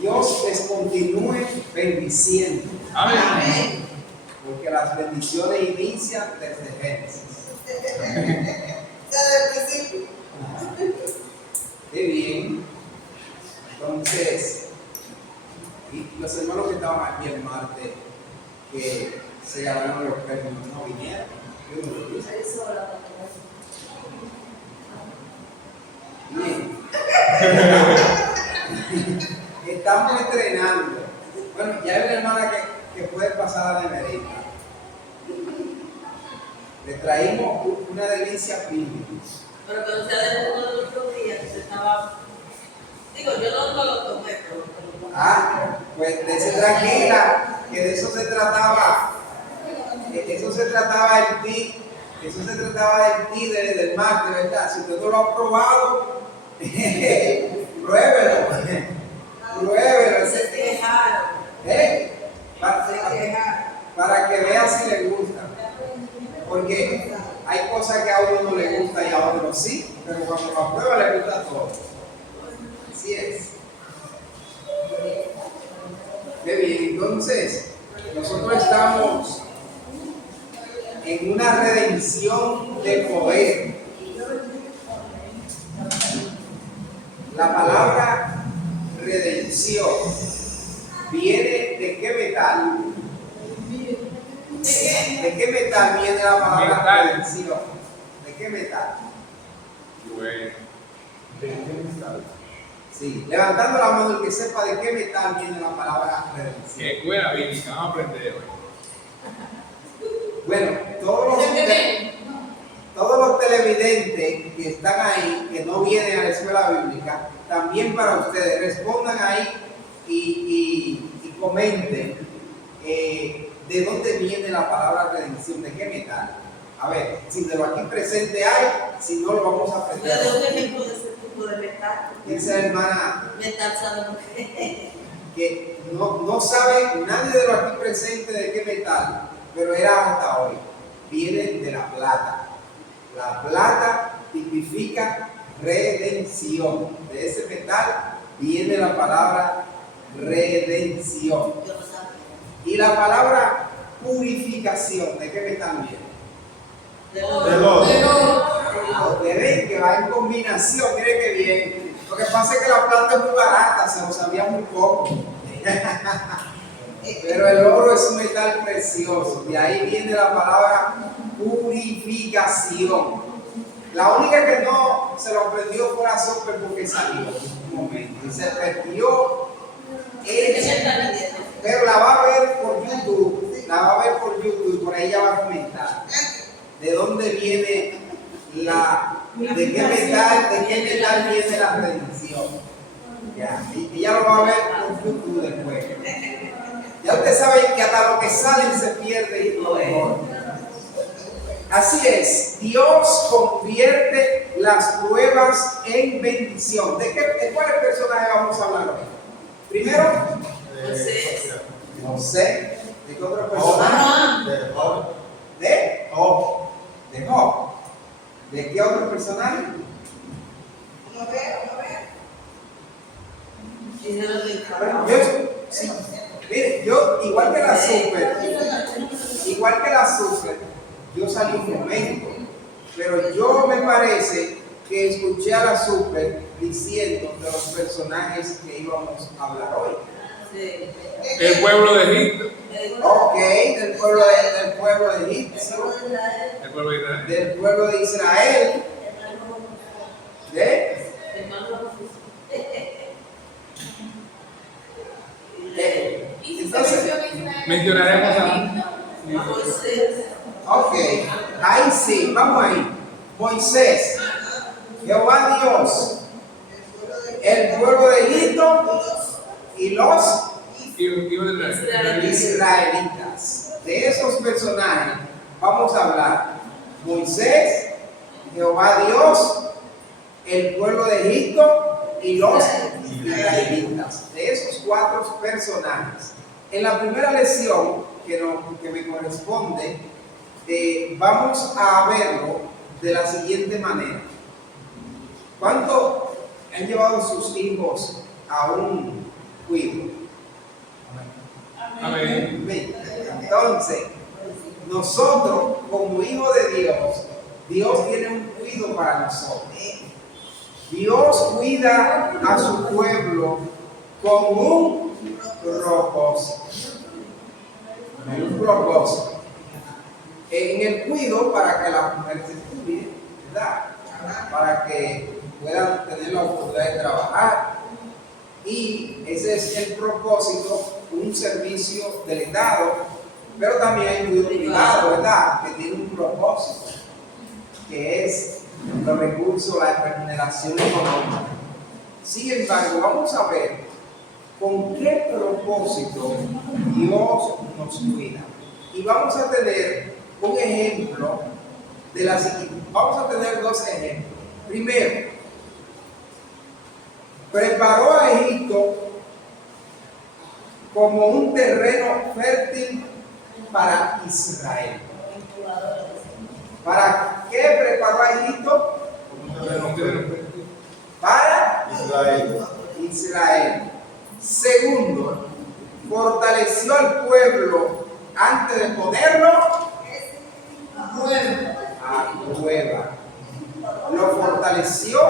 Dios les continúe bendiciendo. Amén. Porque las bendiciones inician desde Génesis. Desde el principio. Qué bien. Entonces, y los hermanos que estaban aquí el martes, que se ganaron los premios, no vinieron. Yo no lo hice. Bien. Estamos estrenando. Bueno, ya hay una hermana que puede pasar a la neverita. Le traímos una delicia premium. Pero que no sea de uno de los otros días que se estaba. Digo, yo no lo tomé, pero. Pues dése tranquila, que de eso se trataba. Eso se trataba del ti. Eso se trataba del ti del martes, ¿verdad? Si usted no lo ha probado, pruébelo. Pruébelo. Se quejaron. Para que vea si le gusta. Porque hay cosas que a uno no le gusta y a otro sí, pero cuando lo prueba le gusta todo. Así es. Qué bien, entonces, nosotros estamos en una redención de poder. La palabra redención viene de qué metal. ¿De qué metal viene la palabra redención? ¿De qué metal? Bueno, ¿de qué metal? Sí, levantando la mano el que sepa de qué metal viene la palabra redención. Escuela bíblica, vamos a aprender hoy. Bueno, todos los televidentes que están ahí, que no vienen a la escuela bíblica, también para ustedes, respondan ahí y comenten de dónde viene la palabra redención, de qué metal. A ver, si de lo aquí presente hay, si no lo vamos a Yo aprender. doy un ejemplo de ese tipo de metal. Dice la hermana Metal, ¿saben lo que es? que no sabe nadie de lo aquí presente de qué metal, pero era hasta hoy. Viene de la plata. La plata tipifica redención. De ese metal viene la palabra redención. Yo lo sabía. Y la palabra purificación, ¿de qué metal viene? De Ustedes ven que va en combinación, mire que bien. Lo que pasa es que la plata es muy barata, se lo sabía muy poco. Pero el oro es un metal precioso. De ahí viene la palabra purificación. La única que no se lo aprendió fue la Super porque salió un momento y se perdió. Pero la va a ver por YouTube. La va a ver por YouTube y por ahí ella va a comentar. ¿De dónde viene de qué metal viene la redención? Ya, y ella lo va a ver por YouTube después. Ya usted sabe que hasta lo que sale se pierde y lo mejor. Así es, Dios convierte las pruebas en bendición. ¿De cuáles personajes vamos a hablar hoy? Primero, José. ¿De qué otro personaje? De Job. De Job. De Job. ¿De qué otro personaje? No veo. Sí. Mire, yo, igual que la super, yo salí un momento, pero yo me parece que escuché a la super diciendo de los personajes que íbamos a hablar hoy. Sí. El pueblo de Egipto. Ok, del pueblo de Egipto, El pueblo de Israel. del pueblo de Israel, entonces, Mencionaremos a ok, ahí sí, vamos ahí. Moisés, Jehová Dios, el pueblo de Egipto y los hijos de Israel. israelitas. De esos personajes vamos a hablar. Moisés, Jehová Dios, el pueblo de Egipto y los israelitas. De esos cuatro personajes. En la primera lección que me corresponde, vamos a verlo de la siguiente manera. ¿Cuánto han llevado sus hijos a un cuido. Amén. Amén. Entonces, nosotros como hijos de Dios, Dios tiene un cuidado para nosotros. Dios cuida a su pueblo con un propósito. Un propósito. En el cuidado para que las mujeres se estudien, ¿verdad? Para que puedan tener la oportunidad de trabajar. Y ese es el propósito, un servicio del Estado, pero también hay un cuidado privado, ¿verdad? Que tiene un propósito, que es los recursos, la remuneración económica. Sin embargo, vamos a ver con qué propósito Dios nos cuida. Y vamos a tener un ejemplo de la siguiente. Vamos a tener dos ejemplos. Primero, preparó a Egipto como un terreno fértil para Israel. ¿Para qué preparó a Egipto? Para Israel. Segundo, fortaleció al pueblo antes de ponerlo a prueba. Lo fortaleció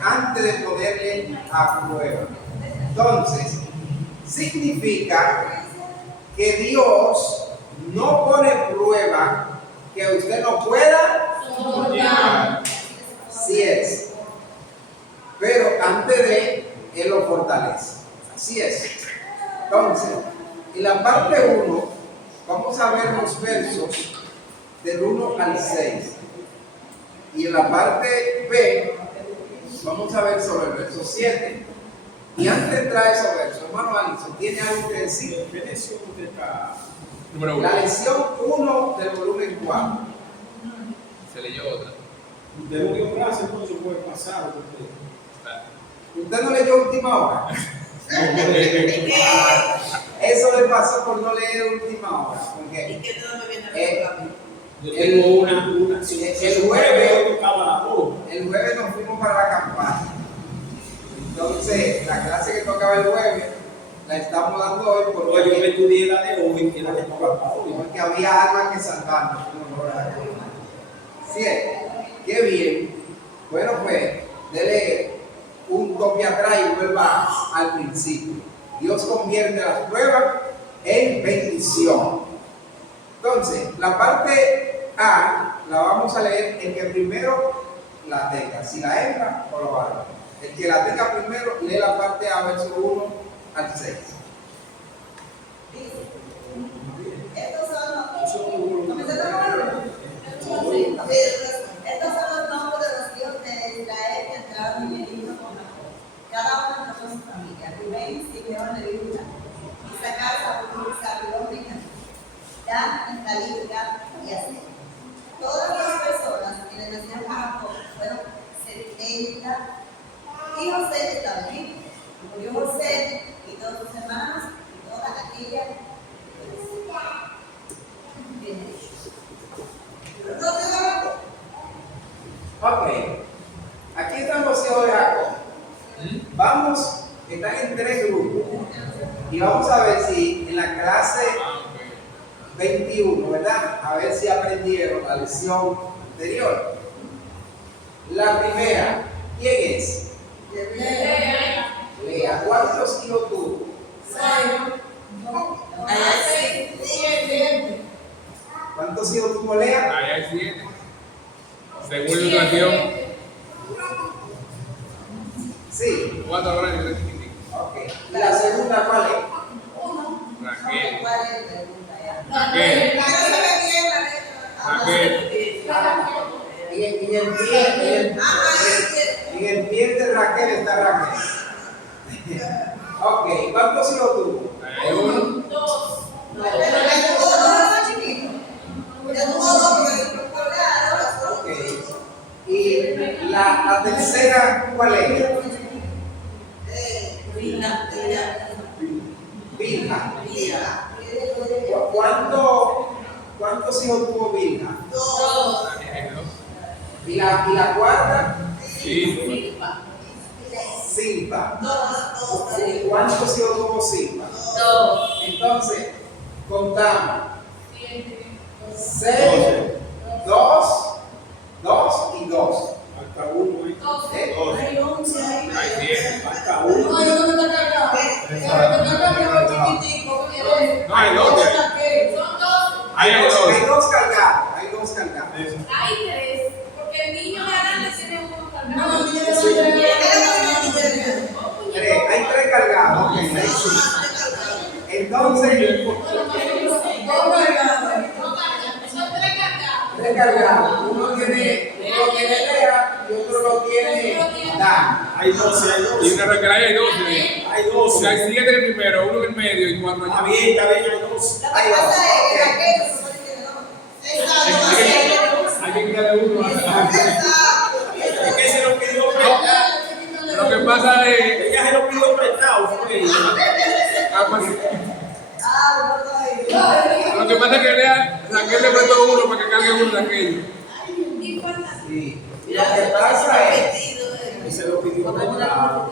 antes de ponerle a prueba. Entonces, significa que Dios no pone prueba que usted no pueda soportar. Así es. Pero antes de, Él lo fortalece. Así es. Entonces, en la parte 1, vamos a ver los versos del 1 al 6. Y en la parte B, vamos a ver sobre el verso 7. Y antes de entrar a esos versos, hermano Alison, ¿tiene algo que decir? Número 1. La lección 1 del volumen 4. Se leyó otra. Usted no dio clase, entonces puede pasar. ¿Usted no leyó última hora? Eso le pasó por no leer última hora. ¿Y Porque qué no me viene a ver? Yo tengo una el jueves nos fuimos para la campaña. Entonces, la clase que tocaba el jueves la estamos dando hoy Yo me estudié la de hoy y la que tocaba hoy. porque había almas que salvarnos. ¿Sí es? Qué bien. Bueno, pues, dele un toque atrás y vuelva al principio. Dios convierte las pruebas en bendición. Entonces, la parte A la vamos a leer el que primero la tenga, si la hembra o la varón. El que la tenga primero, lee la parte A, verso 1 al 6. Estos son los nombres de los hijos de Israel que entraron en Egipto con Jacob. Cada uno con su familia. Rubén, Simeón, Leví, Isaacar, Zabulón, Benjamín, Dan, Neftalí, Gad y Aser. Todas las personas que le nacieron a Jacob fueron 70. Y José estaba en Egipto. Murió José y todos sus hermanos y toda aquella. Bien hecho. Ok, aquí están los hijos de Jacob. Vamos, están en 3 grupos. Y vamos a ver si en la clase 21, ¿verdad? A ver si aprendieron la lección anterior. La primera, ¿quién es? Lea. ¿Cuántos hijos tuvo? ¿Cuántos hijos tuvo Lea? Ahí hay 7. Según la ilustración, Sí. 4 horas y 3 chiquititos. Ok. ¿Y la segunda cuál es? Raquel. ¿Cuál es la pregunta? Raquel. Raquel. En el pie de Raquel está Raquel. Ok, ¿cuántos hijos tuvo? Ahí hay 1. Ok. ¿Y la tercera cuál es? Bilha. ¿Cuántos hijos tuvo Bilha? Ahí hay 2. ¿Y la cuarta? Sí. Silpa. Dos. ¿Cuántos hijos tuvo Silpa? Dos. Entonces, contamos. 6, 2 y 2. Falta uno ahí. ¿Eh? Hay 11 ahí. Hay 10. Falta uno. No, hay 12. Hay Hay 12. dos cargados. Hay dos cargados. Hay tres, porque el niño grande tiene uno cargado. Hay tres cargados. Ok, ahí sí. Entonces, Son tres cargados. tres cargados. Uno tiene Lea y otro lo tiene Dan. Hay 12, hay Y 12. una recrea hay 12. Hay O sea, 12. hay 7 en el primero, uno en el medio y 4 Está allá. bien, hay 12. Lo que pasa es que aquellos son Hay que quitarle uno. Es que se lo pidió prestado. Lo que pasa es. Ella se lo pidió prestado. Fue ella. Lo que pasa es que Raquel le prestó uno para que cargue uno de aquello. ¿Y cuántas? Sí. Lo que pasa es Y se lo pidió prestado.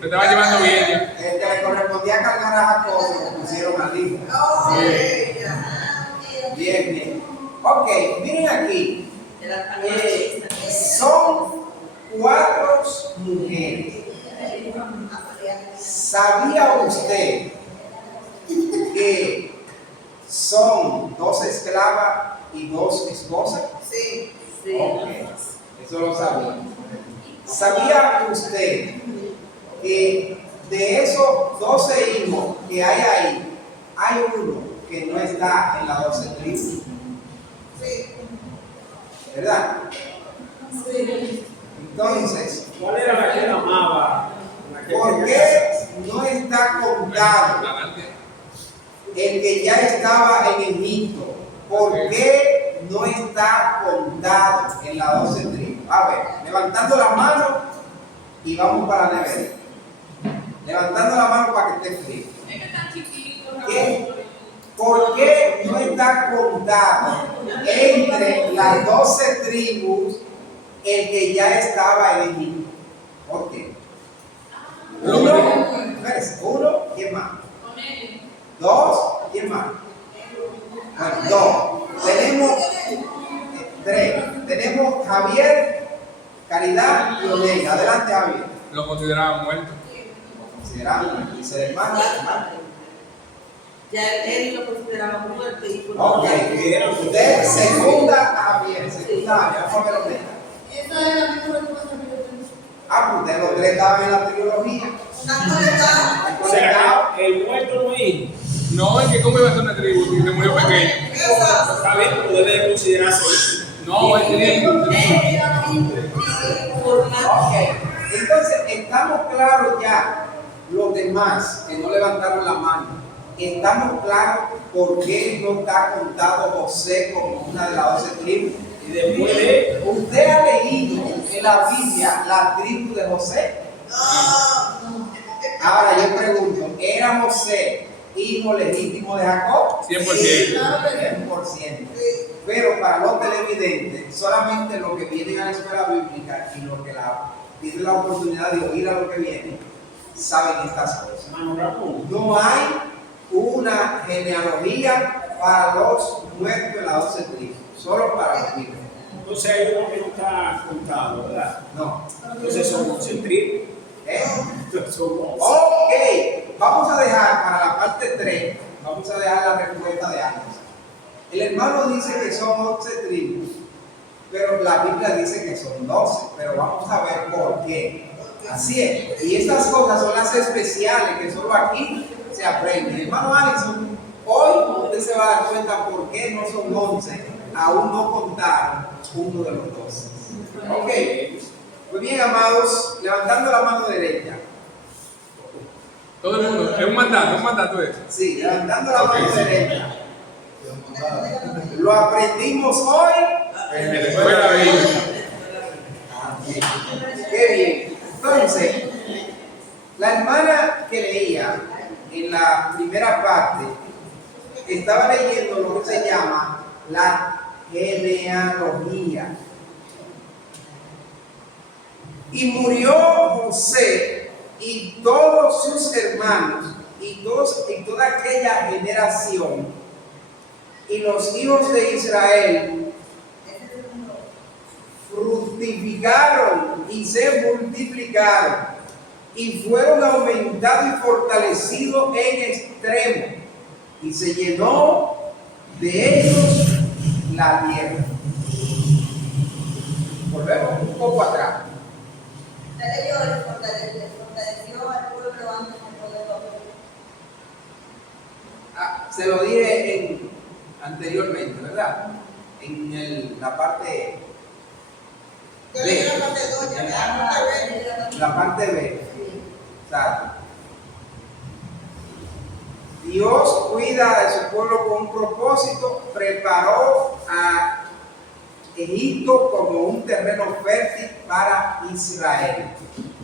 Te estaba llevando bien ya. que le correspondía cargar a Jacob, lo pusieron al hijo. Bien. Ok, miren aquí. Son 4 mujeres. ¿Sabía usted que son 2 esclavas y 2 esposas? Sí. Ok, eso lo sabía. ¿Sabía usted que de esos 12 hijos que hay ahí, hay uno que no está en las 12 tribus? Sí. ¿Verdad? Entonces, ¿Cuál era la que él amaba? La que ¿por quería qué no está contado el que ya estaba en Egipto? ¿Por qué no está contado en las 12 tribus? A ver, levantando la mano y vamos para la nevera. Levantando la mano para que esté frío. Es que están chiquitos. ¿Qué? ¿Por qué no está contado entre las 12 tribus el que ya estaba en Egipto? ¿Por qué? Uno, ¿quién más? Con él. 2, ¿quién más? Bueno, 2. Tenemos 3. Tenemos Javier, Caridad y Oneida. Adelante, Javier. Lo consideraban muerto. Consideramos, dice el hermano. Ya él lo consideraba muerto y por Ok, usted segunda a Javier, segunda a Javier. Vamos a ver Oneida. Esa es la misma respuesta que yo tengo. Ah, pues ustedes los 3 estaban en la trilogía. O sea, el muerto no es. No, es que cómo iba a ser una tribu si se murió pequeño. Está bien, pero debe de considerarse eso. No, es tribu. Ok, entonces estamos claros ya, los demás que no levantaron la mano, estamos claros por qué no está contado José como una de las 12 tribus. Y después de. ¿Usted ha leído en la Biblia la tribu de José? Ahora yo pregunto, ¿era José hijo legítimo de Jacob? 100%. 100%. Pero para los televidentes, solamente los que vienen a la escuela bíblica y los que tienen la oportunidad de oír a lo que viene, saben estas cosas. Hermano Ramón. No hay una genealogía para los muertos de las 12 tribus, solo para los vivos. Entonces hay uno que no está contado, ¿verdad? No. Entonces son 11 tribus. ¿Eh? Entonces son 11. Ok, vamos a dejar para la parte 3, vamos a dejar la respuesta de antes. El hermano dice que son 11 tribus, pero la Biblia dice que son 12, pero vamos a ver por qué. Así es, y estas cosas son las especiales que solo aquí se aprenden. Hermano Alison, hoy usted se va a dar cuenta por qué no son 11, aún no contaron uno de los 12. Ok, muy bien, amados, levantando la mano derecha. Todo el mundo. Es un mandato es. Sí, levantando la mano derecha. Lo aprendimos hoy. En la escuela bíblica. Qué bien. Entonces, la hermana que leía en la primera parte estaba leyendo lo que se llama la genealogía. Y murió José y todos sus hermanos y toda aquella generación, y los hijos de Israel fructificaron y se multiplicaron y fueron aumentados y fortalecidos en extremo, y se llenó de ellos la tierra. Volvemos un poco atrás. Fortaleció al pueblo antes de poderlo. Se lo dije anteriormente, ¿verdad? En la parte Yo B. leí la parte 2, ya me da La parte B. ¿Sabe? Dios cuida de su pueblo con un propósito, preparó a Egipto como un terreno fértil para Israel.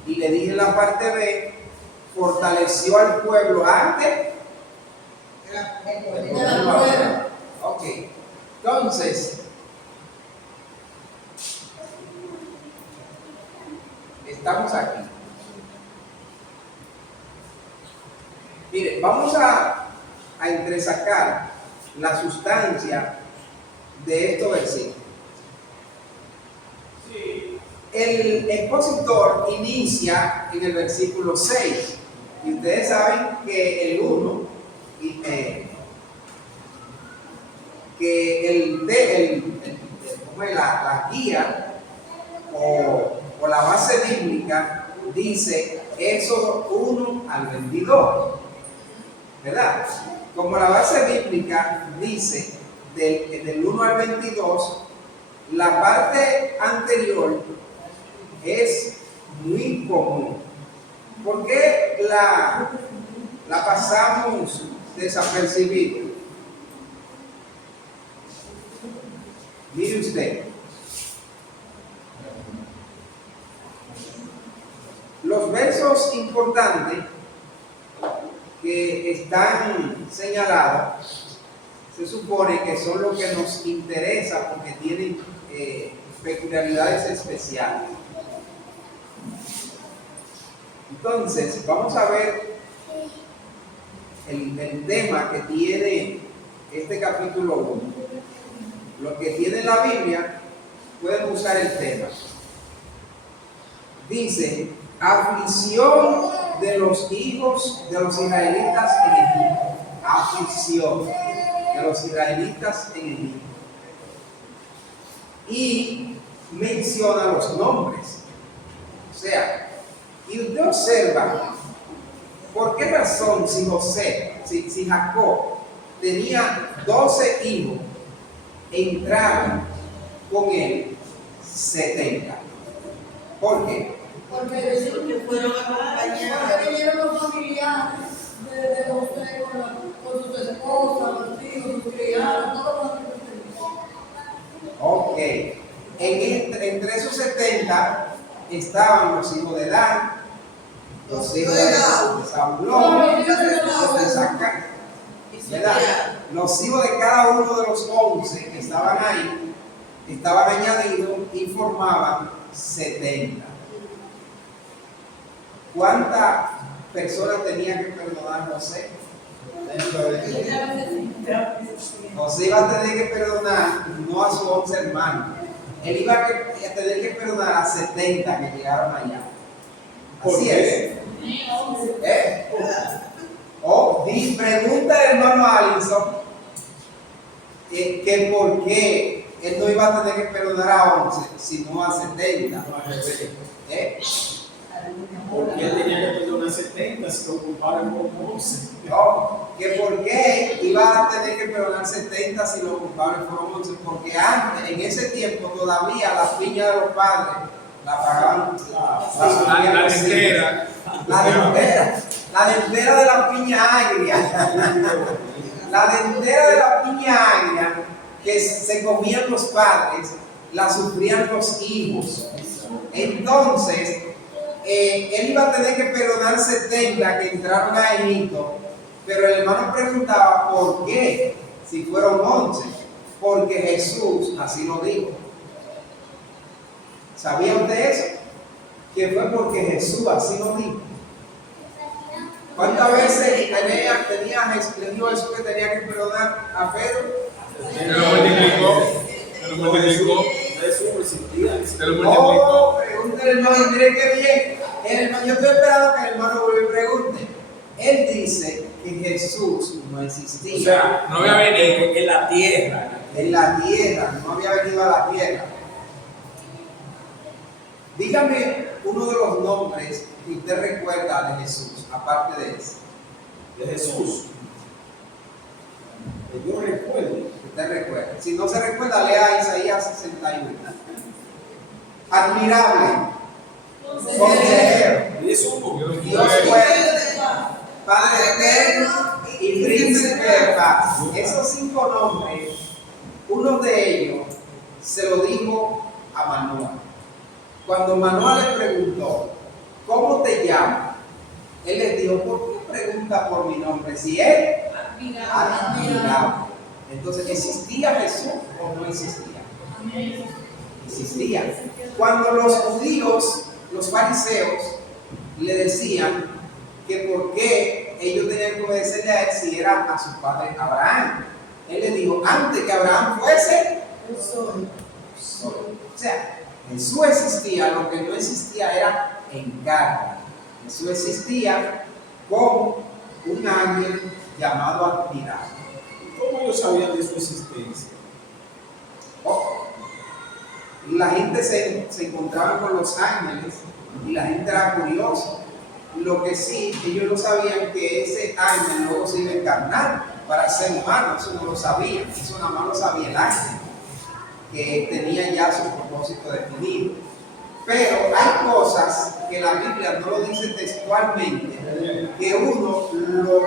Y le dije en la parte B, fortaleció al pueblo antes. Ok, entonces, estamos aquí. Mire, vamos a entresacar la sustancia de estos versículos. El expositor inicia en el versículo 6, y ustedes saben que el 1, la guía o la base bíblica dice Éxodo 1 al 22, ¿verdad? Como la base bíblica dice del 1 al 22, la parte anterior es muy común. ¿Por qué la pasamos desapercibida? Mire usted, los versos importantes que están señalados se supone que son los que nos interesa porque tienen peculiaridades especiales. Entonces, vamos a ver el tema que tiene este capítulo 1. Lo que tiene la Biblia, pueden usar el tema. Dice, aflicción de los hijos de los israelitas en Egipto. Aflicción de los israelitas en Egipto. Y menciona los nombres. O sea, y usted observa, ¿por qué razón si Jacob tenía 12 hijos, entraban con él 70? ¿Por qué? Porque fueron acompañados. Porque vinieron los familiares de José con sus esposas, los hijos, sus criados, todos los que Ok. Entre esos 70 estaban los hijos de Dan, los hijos de Zabulón, los de Isaacar, ¿verdad? Los hijos de cada uno de los 11 que estaban ahí estaban añadidos y formaban 70. ¿Cuántas personas tenía que perdonar José? José iba a tener que perdonar no a sus 11 hermanos, él iba a tener que perdonar a 70 que llegaron allá. Así es. Pregunta el hermano Allison que por qué él no iba a tener que perdonar a 11 sino a 70. Porque él tenía que perdonar 70 si lo comparan con 11. No, que por qué iba a tener que perdonar 70 si los culpables fueron 11, porque antes, en ese tiempo, todavía las piñas de los padres la pagaban La dentera. La dentera de la piña agria. La dentera de la piña agria que se comían los padres, la sufrían los hijos. Entonces, él iba a tener que perdonar 70 que entraron a Egipto, pero el hermano preguntaba por qué, si fueron 11, porque Jesús así lo dijo. ¿Sabía usted eso? que fue porque Jesús así lo dijo. ¿Cuántas veces le dijo Jesús que tenía que perdonar a Pedro? Se lo multiplicó. Se lo multiplicó. Jesús no existía. Se lo multiplicó. Oh, pregunta el hermano, mire qué bien. Yo estoy esperando que el hermano vuelva y pregunte. Él dice que Jesús no existía. O sea, No había venido. en la tierra. En la tierra, no había venido a la tierra. Dígame uno de los nombres que usted recuerda de Jesús, aparte de ese. De Jesús. Que yo recuerdo. Que usted recuerda. Si no se recuerda, lea Isaías 61. Admirable, consejero, Es uno. Dios fuerte, Padre eterno y príncipe de paz. Esos 5 nombres, uno de ellos se lo dijo a Manoah. Cuando Manoah le preguntó, ¿cómo te llamas? Él le dijo, ¿por qué pregunta por mi nombre? Si él admirable. Entonces, ¿existía Jesús o no existía? Existía. Cuando los judíos, los fariseos, le decían que por qué ellos tenían que obedecerle a él si era a su padre Abraham, él les dijo, antes que Abraham fuese, soy. O sea, Jesús existía, lo que no existía era en carne. Jesús existía con un ángel llamado admirable. ¿Cómo ellos sabían de su existencia? La gente se encontraba con los ángeles y la gente era curiosa. Lo que sí, ellos no sabían que ese ángel luego se iba a encarnar para ser humano, eso no lo sabían, eso nada más lo sabía el ángel, que tenía ya su propósito definido. Pero hay cosas que la Biblia no lo dice textualmente, que uno lo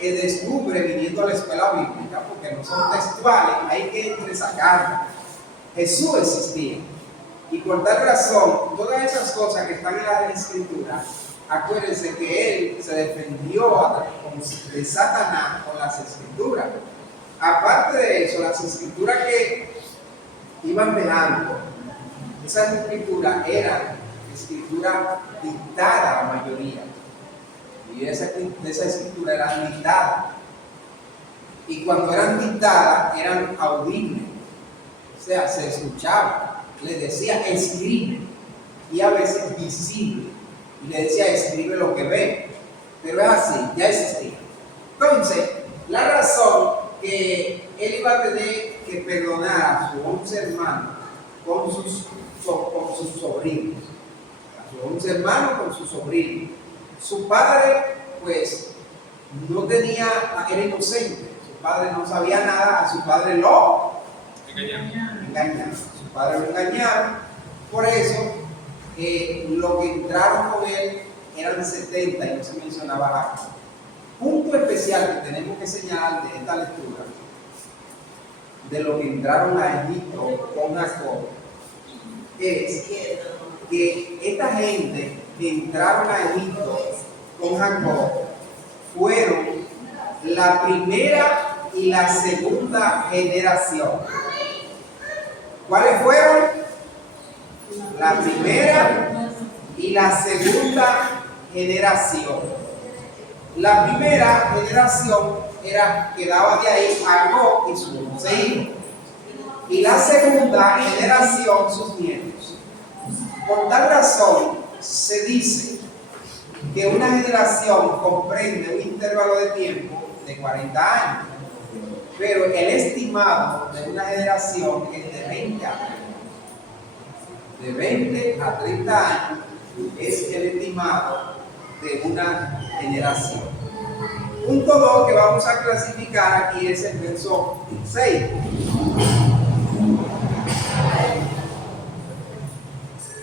descubre viniendo a la escuela bíblica, porque no son textuales, hay que entresacarlas. Jesús existía, y por tal razón, todas esas cosas que están en la Escritura, acuérdense que él se defendió de Satanás con las Escrituras. Aparte de eso, las Escrituras que iban velando, esas Escrituras eran escrituras dictadas la mayoría, y esa Escritura eran dictadas, y cuando eran dictadas eran audibles, o sea, se escuchaba. Le decía escribe, y a veces visible, y le decía escribe lo que ve, pero es así, ya existía. Entonces, la razón que él iba a tener que perdonar a sus 11 hermanos con sus sobrinos, a sus 11 hermanos con sus sobrinos. Su padre, pues, no tenía, era inocente, su padre no sabía nada, a su padre lo engañaron. Su padre lo engañaron, por eso lo que entraron con él eran 70 y no se mencionaba Jacob. Punto especial que tenemos que señalar de esta lectura, de lo que entraron a Egipto con Jacob, es que esta gente que entraron a Egipto con Jacob fueron la primera y la segunda generación. ¿Cuáles fueron? La primera y la segunda generación. La primera generación quedaba de ahí Jacob y sus 11 hijos. Y la segunda generación sus nietos. Por tal razón se dice que una generación comprende un intervalo de tiempo de 40 años. Pero el estimado de una generación es de 20 años. De 20 a 30 años es el estimado de una generación. Punto 2 que vamos a clasificar aquí es el verso 6.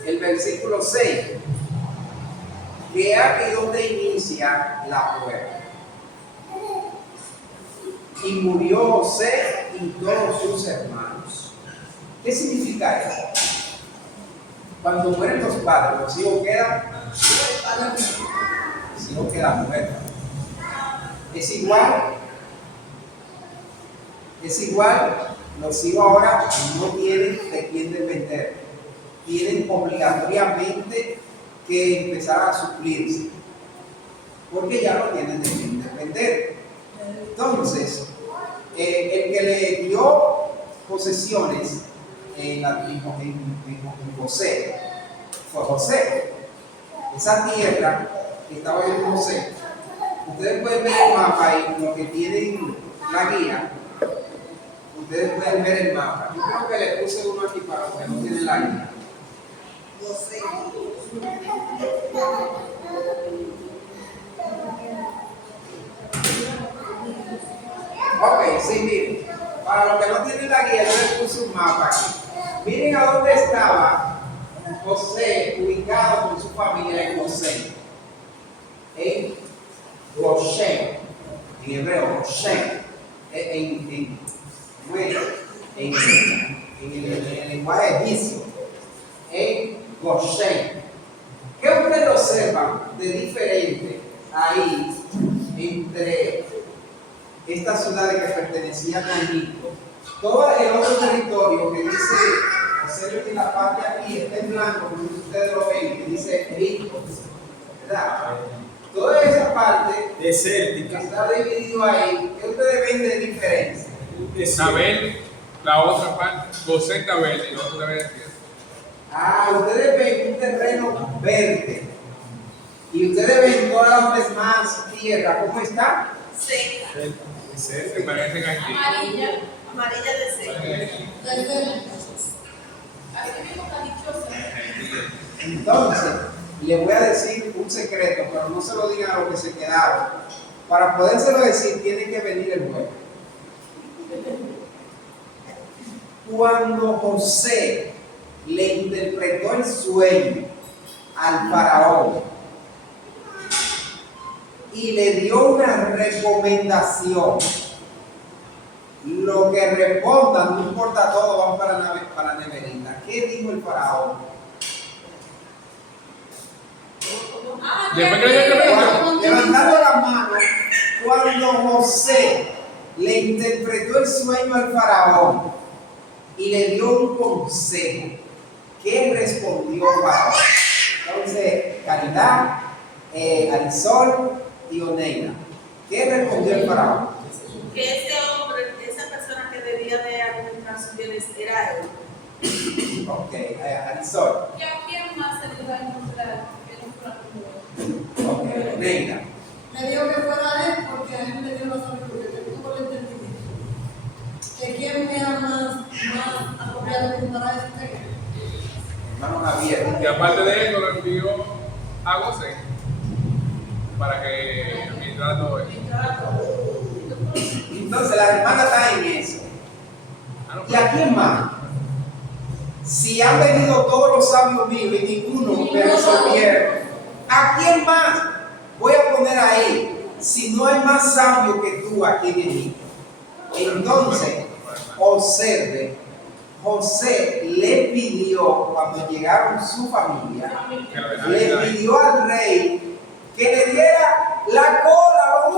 El versículo 6, que es aquí donde inicia la prueba. Y murió José y todos sus hermanos. ¿Qué significa eso? Cuando mueren los padres, los hijos quedan muertos. Es igual, los hijos ahora no tienen de quién depender. Tienen obligatoriamente que empezara a suplirse, porque ya no tienen de quién depender. Entonces, el que le dio posesiones en José fue José. Esa tierra que estaba en José, ustedes pueden ver el mapa ahí, los que tienen la guía, ustedes pueden ver el mapa. Yo creo que le puse uno aquí para los que no tienen la guía. José. Ok, sí, miren. Para los que no tienen la guía, yo les puse un mapa aquí. Miren a dónde estaba José ubicado con su familia en José. En Goshen. En hebreo, Goshen. En el lenguaje egipcio. En Goshen. ¿Qué ustedes observan de diferente ahí entre estas ciudades que pertenecían a Egipto? Todo el otro territorio que dice, José tiene la parte aquí, está en blanco, como ustedes lo ven, que dice Egipto, ¿verdad? Toda esa parte que Desértica. está dividido ahí, ¿qué ustedes ven de diferencia? Tabel, la otra parte, José Tabel y la otra Tabel es tierra. Ustedes ven un terreno verde y ustedes ven todas las demás tierras, ¿cómo está? Seca, Se parecen aquí. amarilla, amarilla de seca. Así mismo está dichosa. Entonces, les voy a decir un secreto, pero no se lo digan a los que se quedaron. Para podérselo decir, tiene que venir el juez. Cuando José le interpretó el sueño al faraón y le dio una recomendación, lo que respondan, no importa todo, van para la neverita. ¿Qué dijo el faraón? Después que le interpretó. Levantando la mano, cuando José le interpretó el sueño al faraón y le dio un consejo, ¿qué respondió Faraón? Entonces, Caridad, Arisol y Oneida. ¿Qué respondió el faraón? Que ese hombre, esa persona que debía de administrar sus bienes era él. Ok, Arisol. ¿Y a quién más se le va a encontrar que no fuera como él? Ok, Oneida. Le dijo que fuera él porque a él le dio la sabiduría, que tuvo el entendimiento. Que quién me ha más apropiado para este. Hermano Javier. Y aparte de eso, lo envió a José para que administrara todo eso. Entonces, la hermana está en eso. ¿Y a quién más? Si han venido todos los sabios míos y ninguno me resolvieron, ¿a quién más voy a poner ahí si no hay más sabio que tú aquí en Egipto? Entonces, observe, José le pidió, cuando llegaron su familia, le pidió al rey que le diera la cola,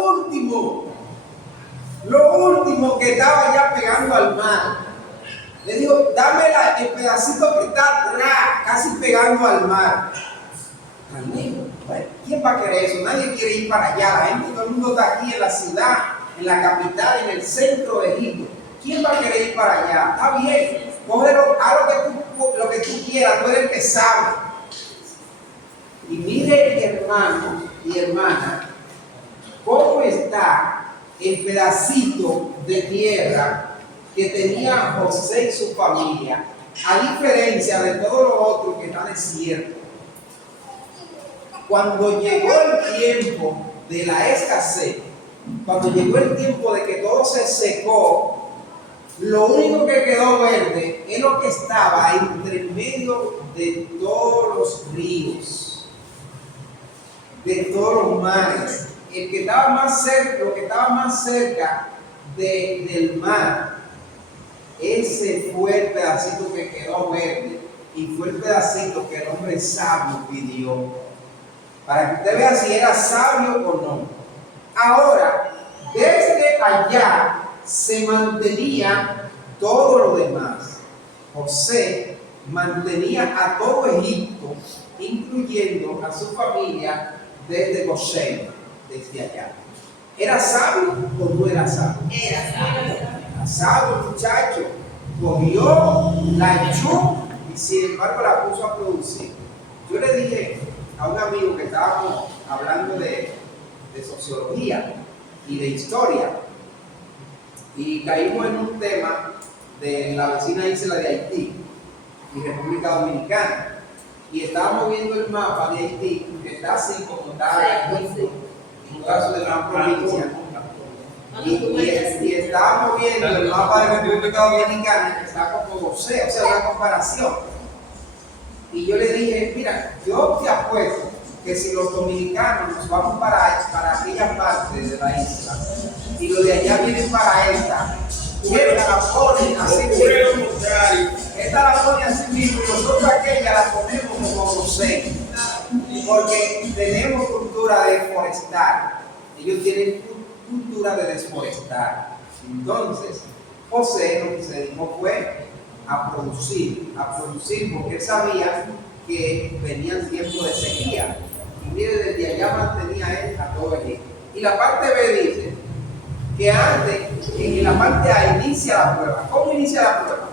lo último que estaba ya pegando al mar. Le dijo, dame el pedacito que está atrás, casi pegando al mar. Amigo, bueno, ¿quién va a querer eso? Nadie quiere ir para allá. La gente, todo el mundo está aquí en la ciudad, en la capital, en el centro de Egipto. ¿Quién va a querer ir para allá? Está bien, cógelo, haz lo que tú quieras, tú eres el que sabe. Y mire, hermano y hermana, cómo está el pedacito de tierra que tenía José y su familia, a diferencia de todo lo otro que está desierto. Cuando llegó el tiempo de la escasez, cuando llegó el tiempo de que todo se secó, lo único que quedó verde es lo que estaba entre el medio de todos los ríos, de todos los mares. El que estaba más cerca, lo que estaba más cerca del mar, ese fue el pedacito que quedó verde y fue el pedacito que el hombre sabio pidió, para que usted vea si era sabio o no. Ahora, desde allá se mantenía todo lo demás. José mantenía a todo Egipto incluyendo a su familia desde Goshen, desde allá. ¿Era sabio o no era sabio? Era sabio, muchacho. Cogió, la echó y sin embargo la puso a producir. Yo le dije a un amigo que estábamos hablando de sociología y de historia y caímos en un tema de la vecina isla de Haití y República Dominicana y estábamos viendo el mapa de Haití que está así como está en caso de gran provincia y estábamos viendo el mapa de República Dominicana que está como José, o sea, una comparación. Y yo le dije, mira, yo te apuesto que si los dominicanos nos vamos para aquella parte de la isla y los de allá vienen para esta la ponen así mismo, esta la pone así mismo y nosotros aquella la ponemos como José, porque tenemos cultura de forestar, ellos tienen cultura de desforestar. Entonces, José lo que se dedicó fue a producir porque él sabía que venían tiempos de sequía. Y mire, desde allá mantenía él a todo Egipto. Y la parte B dice que antes, en la parte A inicia la prueba. ¿Cómo inicia la prueba?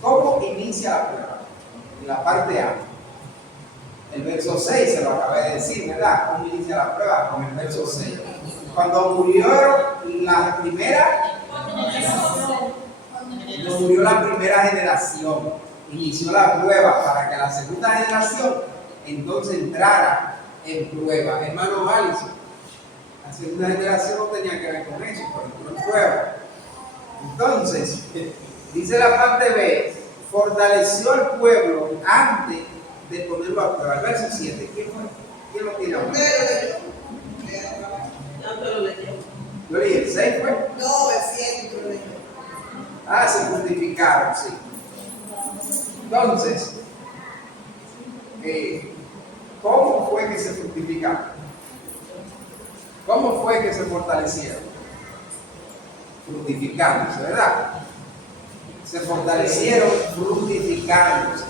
¿Cómo inicia la prueba? En la parte A. El verso 6 se lo acabé de decir, ¿verdad? ¿Cómo inicia la prueba? Con el verso 6. Cuando murió la primera generación, inició la prueba para que la segunda generación entonces entrara en prueba. Hermano Alison, la segunda generación no tenía que ver con eso, pero entró en prueba. Entonces, dice la parte B, fortaleció al pueblo antes de ponerlo a prueba. El verso 7, ¿quién lo tiene ahora? Yo leí el 6, ¿fue? No, el 7 lo leí. Ah, se justificaron, sí. Entonces, ¿cómo fue que se fructificaron? ¿Cómo fue que se fortalecieron? Fructificándose, ¿verdad? Se fortalecieron fructificándose.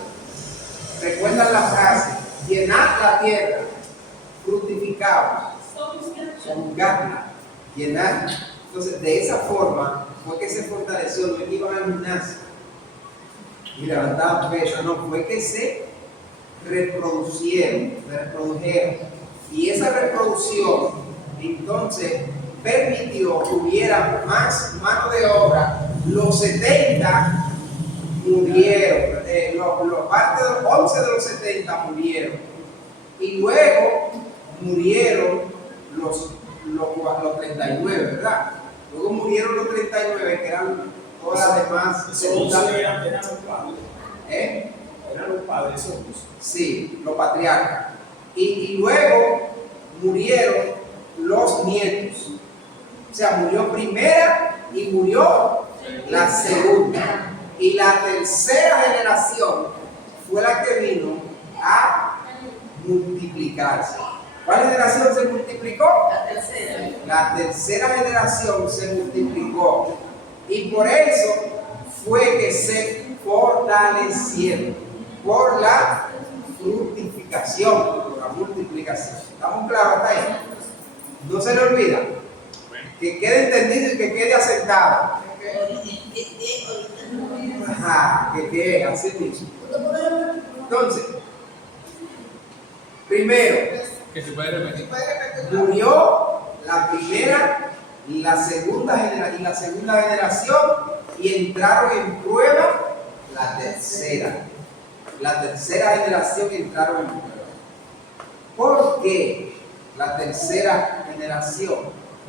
¿Recuerdan la frase? Llenad la tierra, fructificados. Son ganas, llenar. Entonces, de esa forma fue que se fortaleció, no es que iban al gimnasio y levantaban pesas, no, fue que se reprodujeron. Y esa reproducción entonces permitió que hubiera más mano de obra. Los 70 murieron, parte de los 11 de los 70 murieron, y luego murieron los 39, ¿verdad? Luego murieron los 39, que eran todas las demás. Eran los padres. Eran los padres, esos. Sí, los patriarcas. Y luego murieron los nietos. O sea, murió primera y murió la segunda. Y la tercera generación fue la que vino a multiplicarse. ¿Cuál generación se multiplicó? La tercera. La tercera generación se multiplicó. Y por eso fue que se fortalecieron. Por la fructificación, por la multiplicación. ¿Estamos claros hasta ahí? No se le olvida. Que quede entendido y que quede asentado. Ajá, que quede así mismo. Entonces, primero, Que se puede repetir. murió la primera, la segunda generación y entraron en prueba la tercera. La tercera generación entraron en prueba. ¿Por qué la tercera generación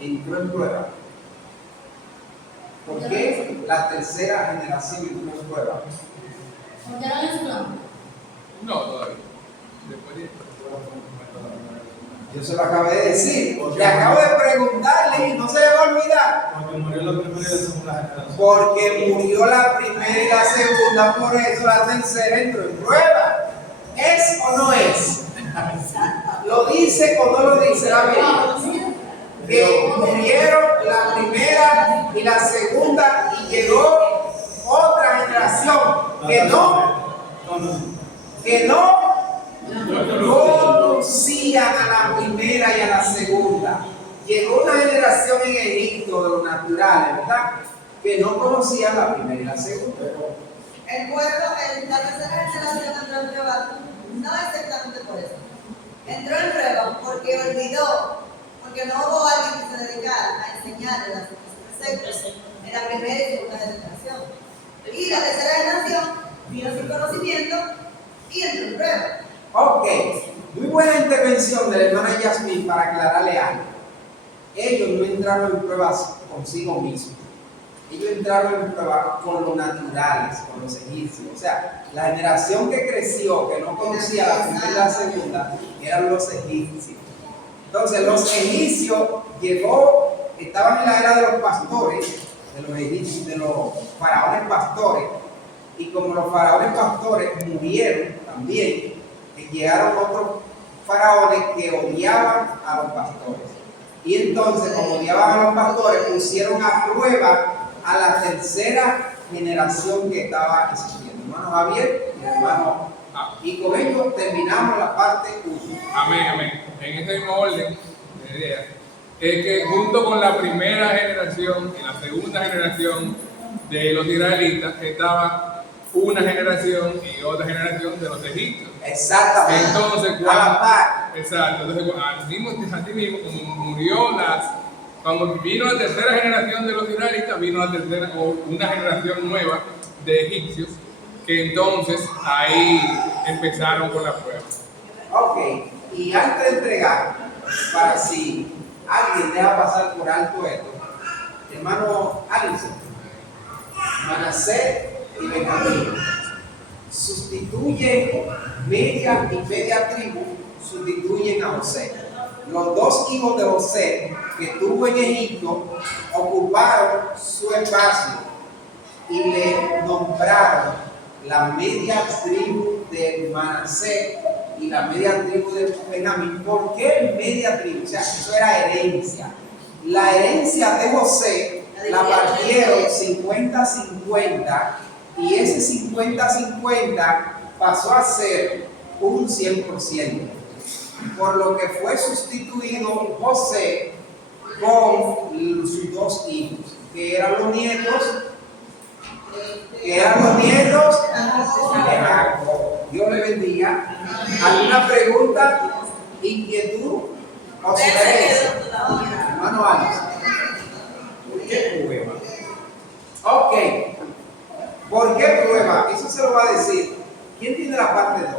entró en prueba? ¿Por qué la tercera generación entró en prueba? Porque eran esclavos. No, todavía. Después de esto. Yo se lo acabé de decir. Le acabo de preguntarle y no se le va a olvidar. Porque murió la primera y la segunda generación. Porque murió la primera y la segunda, por eso la tercera entró en prueba. ¿Es o no es? ¿Lo dice o no lo dice la Biblia? Que murieron la primera y la segunda y llegó otra generación que no que no conocían a la primera y a la segunda. Llegó una generación en Egipto de los naturales, ¿verdad? Que no conocían la primera y la segunda. El pueblo, la tercera generación entró en prueba, no exactamente por eso. Entró en prueba porque olvidó, porque no hubo alguien que se dedicara a enseñarle los preceptos en la primera y segunda generación. Y la tercera generación vino sin conocimiento y entró en prueba. Ok, muy buena intervención de la hermana Yasmín para aclararle algo. Ellos no entraron en pruebas consigo mismos. Ellos entraron en prueba con los naturales, con los egipcios. O sea, la generación que creció, que no conocía la primera y la segunda, eran los egipcios. Entonces, los egipcios estaban en la era de los pastores, de los egipcios, de los faraones pastores, y como los faraones pastores murieron también, llegaron otros faraones que odiaban a los pastores. Y entonces, como odiaban a los pastores, pusieron a prueba a la tercera generación que estaba existiendo. Hermano Javier y hermano. Y con esto terminamos la parte 1. Amén, amén. En ese mismo orden de ideas, es que junto con la primera generación y la segunda generación de los israelitas estaba una generación y otra generación de los egipcios. Exactamente. Entonces, a la par. exacto. Entonces, así mismo, como murió cuando vino la tercera generación de los israelitas, vino una generación nueva de egipcios, que entonces ahí empezaron con la prueba. Ok, y antes de entregar, para si alguien deja pasar por alto esto, hermano Alison, Manasés y Benjamín sustituyen media y media tribu, sustituyen a José. Los dos hijos de José que tuvo en Egipto ocuparon su espacio y le nombraron la media tribu de Manasés y la media tribu de Benjamín. ¿Por qué media tribu? O sea, eso era herencia. La herencia de José la partieron 50-50 y ese 50-50 pasó a ser un 100%. Por lo que fue sustituido José con sus dos hijos, que eran los nietos de Jacob. Dios le bendiga. ¿Alguna pregunta, inquietud o sugerencia? Hermano Alex. ¿Por qué prueba? Ok. ¿Por qué prueba? Eso se lo va a decir. ¿Quién tiene la parte 2?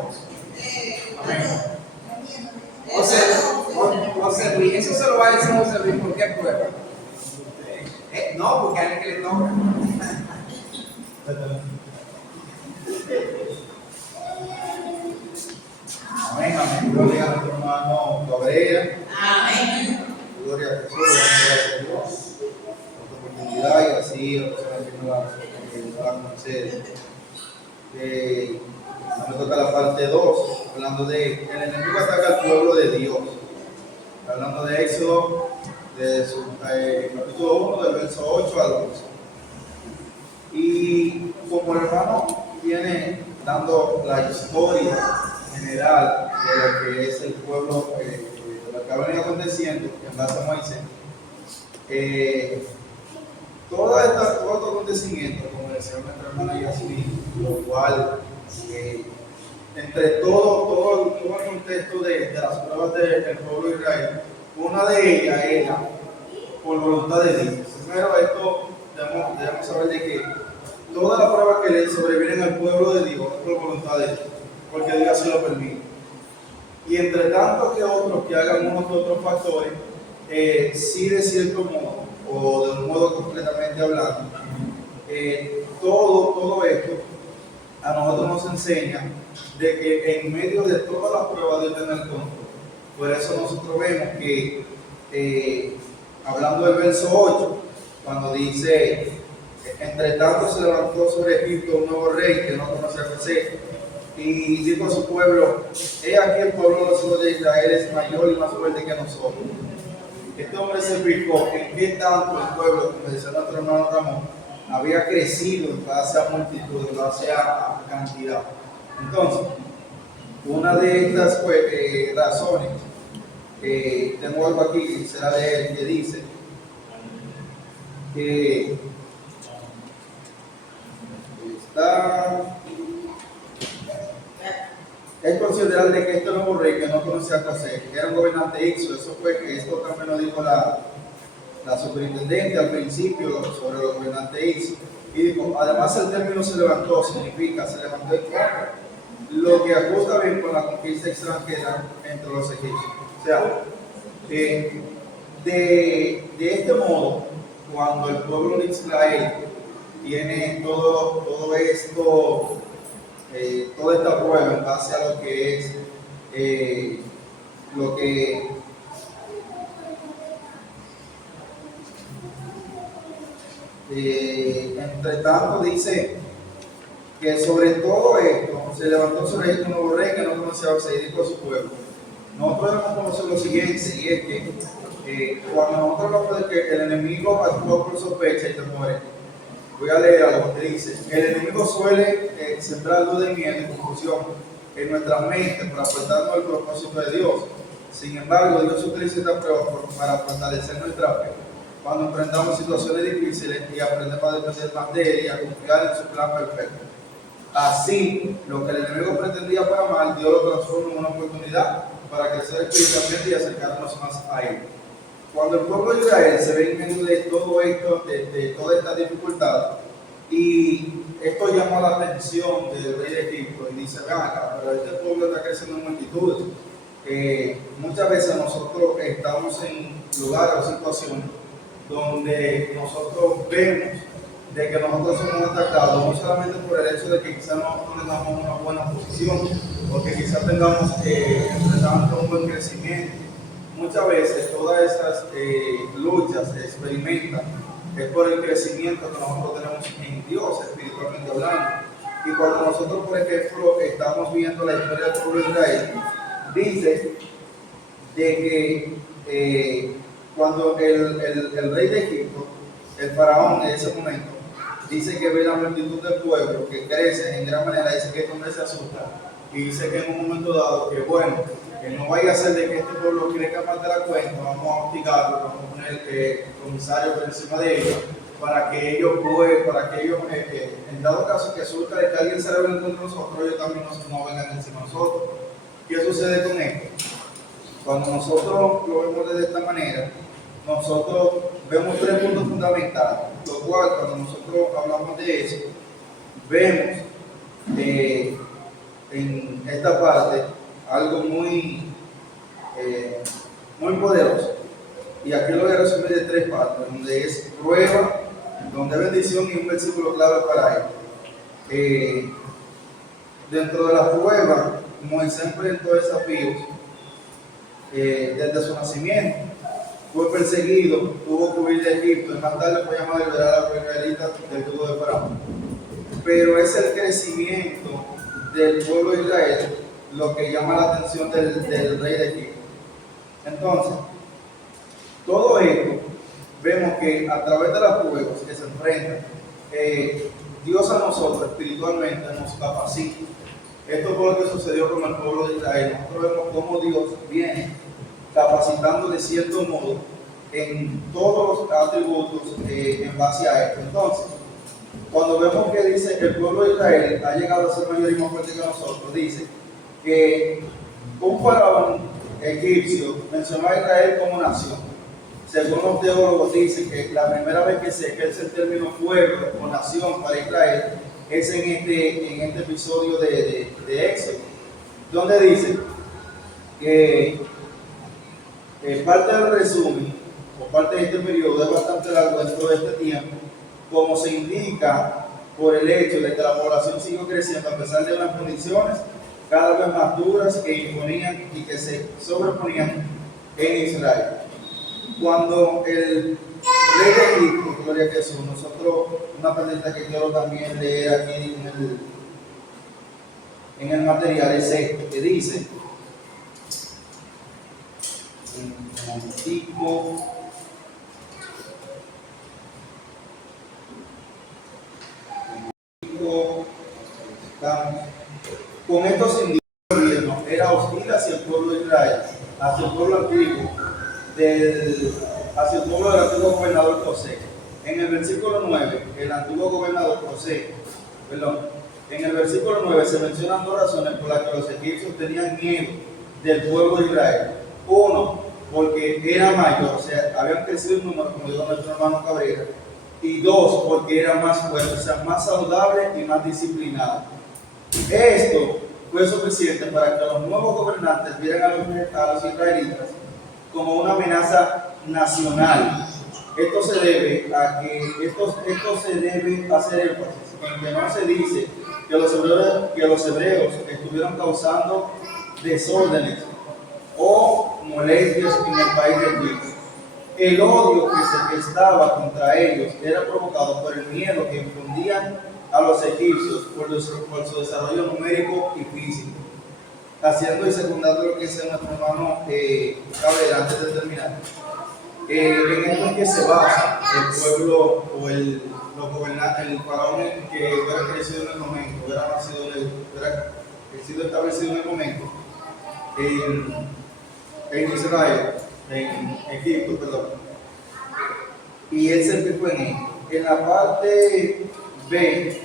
Amén. José Luis, eso se lo va a decir José Luis, ¿por qué prueba? No, porque a él es que le toca. Amén, amén. Gloria a nuestro hermano Cabrera. Amén. Gloria a Jesús, gracias a Dios por tu oportunidad y así a las personas que no la conceden. Me toca la parte 2, hablando de el enemigo ataca al pueblo de Dios. Hablando de Éxodo, de su capítulo 1, del verso 8 al 11. Y como el hermano viene dando la historia general de lo que es el pueblo, de lo que ha venido aconteciendo en base a Moisés, todo este acontecimiento, como decía nuestra hermana Yasmín, lo cual entre todo el contexto de las pruebas del pueblo de Israel, una de ellas era por voluntad de Dios. Primero, esto debemos saber de que todas las pruebas que le sobrevienen al pueblo de Dios es por voluntad de Dios, porque Dios así lo permite. Y entre tantos que otros que hagan unos que otros factores, sí de cierto modo, o de un modo completamente hablando, todo esto a nosotros nos enseña de que en medio de todas las pruebas Dios tiene el control. Por eso nosotros vemos que, hablando del verso 8, cuando dice, entre tanto se levantó sobre Egipto un nuevo rey que no conocía a José, y dijo a su pueblo, he aquí el pueblo de los hijos de Israel es mayor y más fuerte que nosotros. Este hombre se fijó en qué tanto el pueblo, como decía nuestro hermano Ramón, había crecido en base a multitud, en base a cantidad. Entonces, una de estas razones, tengo algo aquí que quisiera leer, que dice que es considerable que este nuevo rey que no conocía a José, que era un gobernante Ixo, eso fue que esto también lo dijo la superintendente al principio sobre los gobernantes Ixo, y dijo, además el término se levantó, significa, se levantó en contra, lo que ajusta bien con la conquista extranjera entre los egipcios. O sea, de este modo, cuando el pueblo de Israel tiene todo esto, toda esta prueba en base a lo que es lo que entre tanto dice que sobre todo esto se levantó sobre esto un nuevo rey que no conocía a José y dijo a su pueblo. Nosotros debemos conocer lo siguiente, y es que cuando nosotros hablamos de que el enemigo actúa por sospecha y temor, voy a leer algo que dice: el enemigo suele sembrar duda y miedo y confusión en nuestra mente para apartarnos del propósito de Dios. Sin embargo, Dios utiliza esta prueba para fortalecer nuestra fe cuando enfrentamos situaciones difíciles y aprendemos a depender más de Él y a confiar en su plan perfecto. Así, lo que el enemigo pretendía para mal, Dios lo transforma en una oportunidad para crecer espiritualmente y acercarnos más a Él. Cuando el pueblo de Israel se ve en medio de todo esto, de toda esta dificultad, y esto llama la atención del rey de Egipto y dice: ven acá, pero este pueblo está creciendo en multitudes. Muchas veces nosotros estamos en lugares o situaciones donde nosotros vemos de que nosotros somos atacados, no solamente por el hecho de que quizás no tengamos una buena posición, o que quizás tengamos enfrentando un buen crecimiento. Muchas veces todas esas luchas se experimentan es por el crecimiento que nosotros tenemos en Dios, espiritualmente hablando. Y cuando nosotros, por ejemplo, estamos viendo la historia del pueblo de Israel, dice de que cuando el rey de Egipto, el faraón en ese momento, dice que ve la multitud del pueblo que crece en gran manera, dice que este hombre se asusta y dice que en un momento dado que bueno, que no vaya a ser de que este pueblo crezca más de la cuenta, vamos a hostigarlo, vamos a poner comisarios por encima de ellos para que ellos en dado caso que resulta de que alguien se rebelde contra nosotros, ellos también no vengan encima de nosotros. ¿Qué sucede con esto? Cuando nosotros lo vemos de esta manera, nosotros vemos tres puntos fundamentales, lo cual cuando nosotros hablamos de eso, vemos en esta parte algo muy poderoso. Y aquí lo voy a resumir de tres partes, donde es prueba, donde es bendición y un versículo clave para él. Dentro de la prueba, Moisés enfrentó desafíos desde su nacimiento. Fue perseguido, tuvo que huir de Egipto y más tarde fue llamado a liberar a los israelitas del yugo de Faraón. Pero es el crecimiento del pueblo de Israel lo que llama la atención del rey de Egipto. Entonces, todo esto vemos que a través de las pruebas que se enfrentan, Dios a nosotros espiritualmente nos capacita. Esto fue lo que sucedió con el pueblo de Israel. Nosotros vemos cómo Dios viene capacitando de cierto modo en todos los atributos en base a esto. Entonces, cuando vemos que dice que el pueblo de Israel ha llegado a ser mayor y más fuerte que nosotros, dice que un faraón egipcio mencionó a Israel como nación. Según los teólogos dicen que la primera vez que se ejerce el término pueblo o nación para Israel es en este episodio de Éxodo, donde dice que parte del resumen o parte de este periodo es bastante largo dentro de este tiempo, como se indica por el hecho de que la población siguió creciendo a pesar de unas condiciones cada vez más duras que imponían y que se sobreponían en Israel. Cuando el rey de Egipto, gloria a Jesús, nosotros, una partita que quiero también leer aquí en el material es esto, que dice Con estos indicios, el gobierno era hostil hacia el pueblo de Israel, hacia el pueblo antiguo, hacia el pueblo del antiguo gobernador José. En el versículo 9, el antiguo gobernador José, en el versículo 9 se mencionan dos razones por las que los egipcios tenían miedo del pueblo de Israel. Uno, porque era mayor, o sea, habían crecido en número, como dijo nuestro hermano Cabrera. Y dos, porque era más fuerte, o sea, más saludable y más disciplinado. Esto fue suficiente para que los nuevos gobernantes vieran a los israelitas como una amenaza nacional. Esto se debe a que esto se debe hacer énfasis en que no se dice que los hebreos estuvieron causando desórdenes o molestias en el país de Egipto. El odio que estaba contra ellos era provocado por el miedo que infundían a los egipcios por su desarrollo numérico y físico. Haciendo y secundando lo que dice nuestro hermano Cabrera antes de terminar. En esto es que se basa el pueblo o los gobernantes, el faraón que hubiera crecido en el momento, hubiera sido establecido en el momento en Israel, en Egipto, perdón. Y él se fijó en él. En la parte B,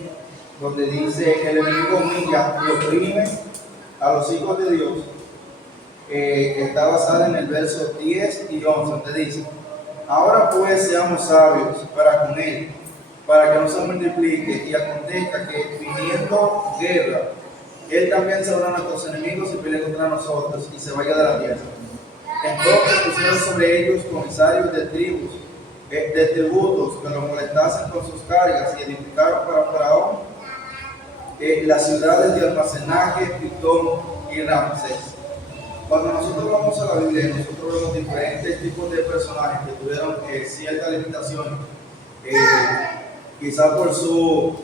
donde dice el enemigo humilla y oprime a los hijos de Dios, está basada en el verso 10 y 11, donde dice: ahora pues seamos sabios para con él, para que no se multiplique, y acontezca que viniendo guerra, él también se una a nuestros enemigos y pelee contra nosotros y se vaya de la tierra. Entonces pusieron sobre ellos comisarios de tributos que los molestasen con sus cargas, y edificaron para Faraón las ciudades de almacenaje, Pitón y Ramsés. Cuando nosotros vamos a la Biblia, nosotros vemos diferentes tipos de personajes que tuvieron ciertas limitaciones, quizás por su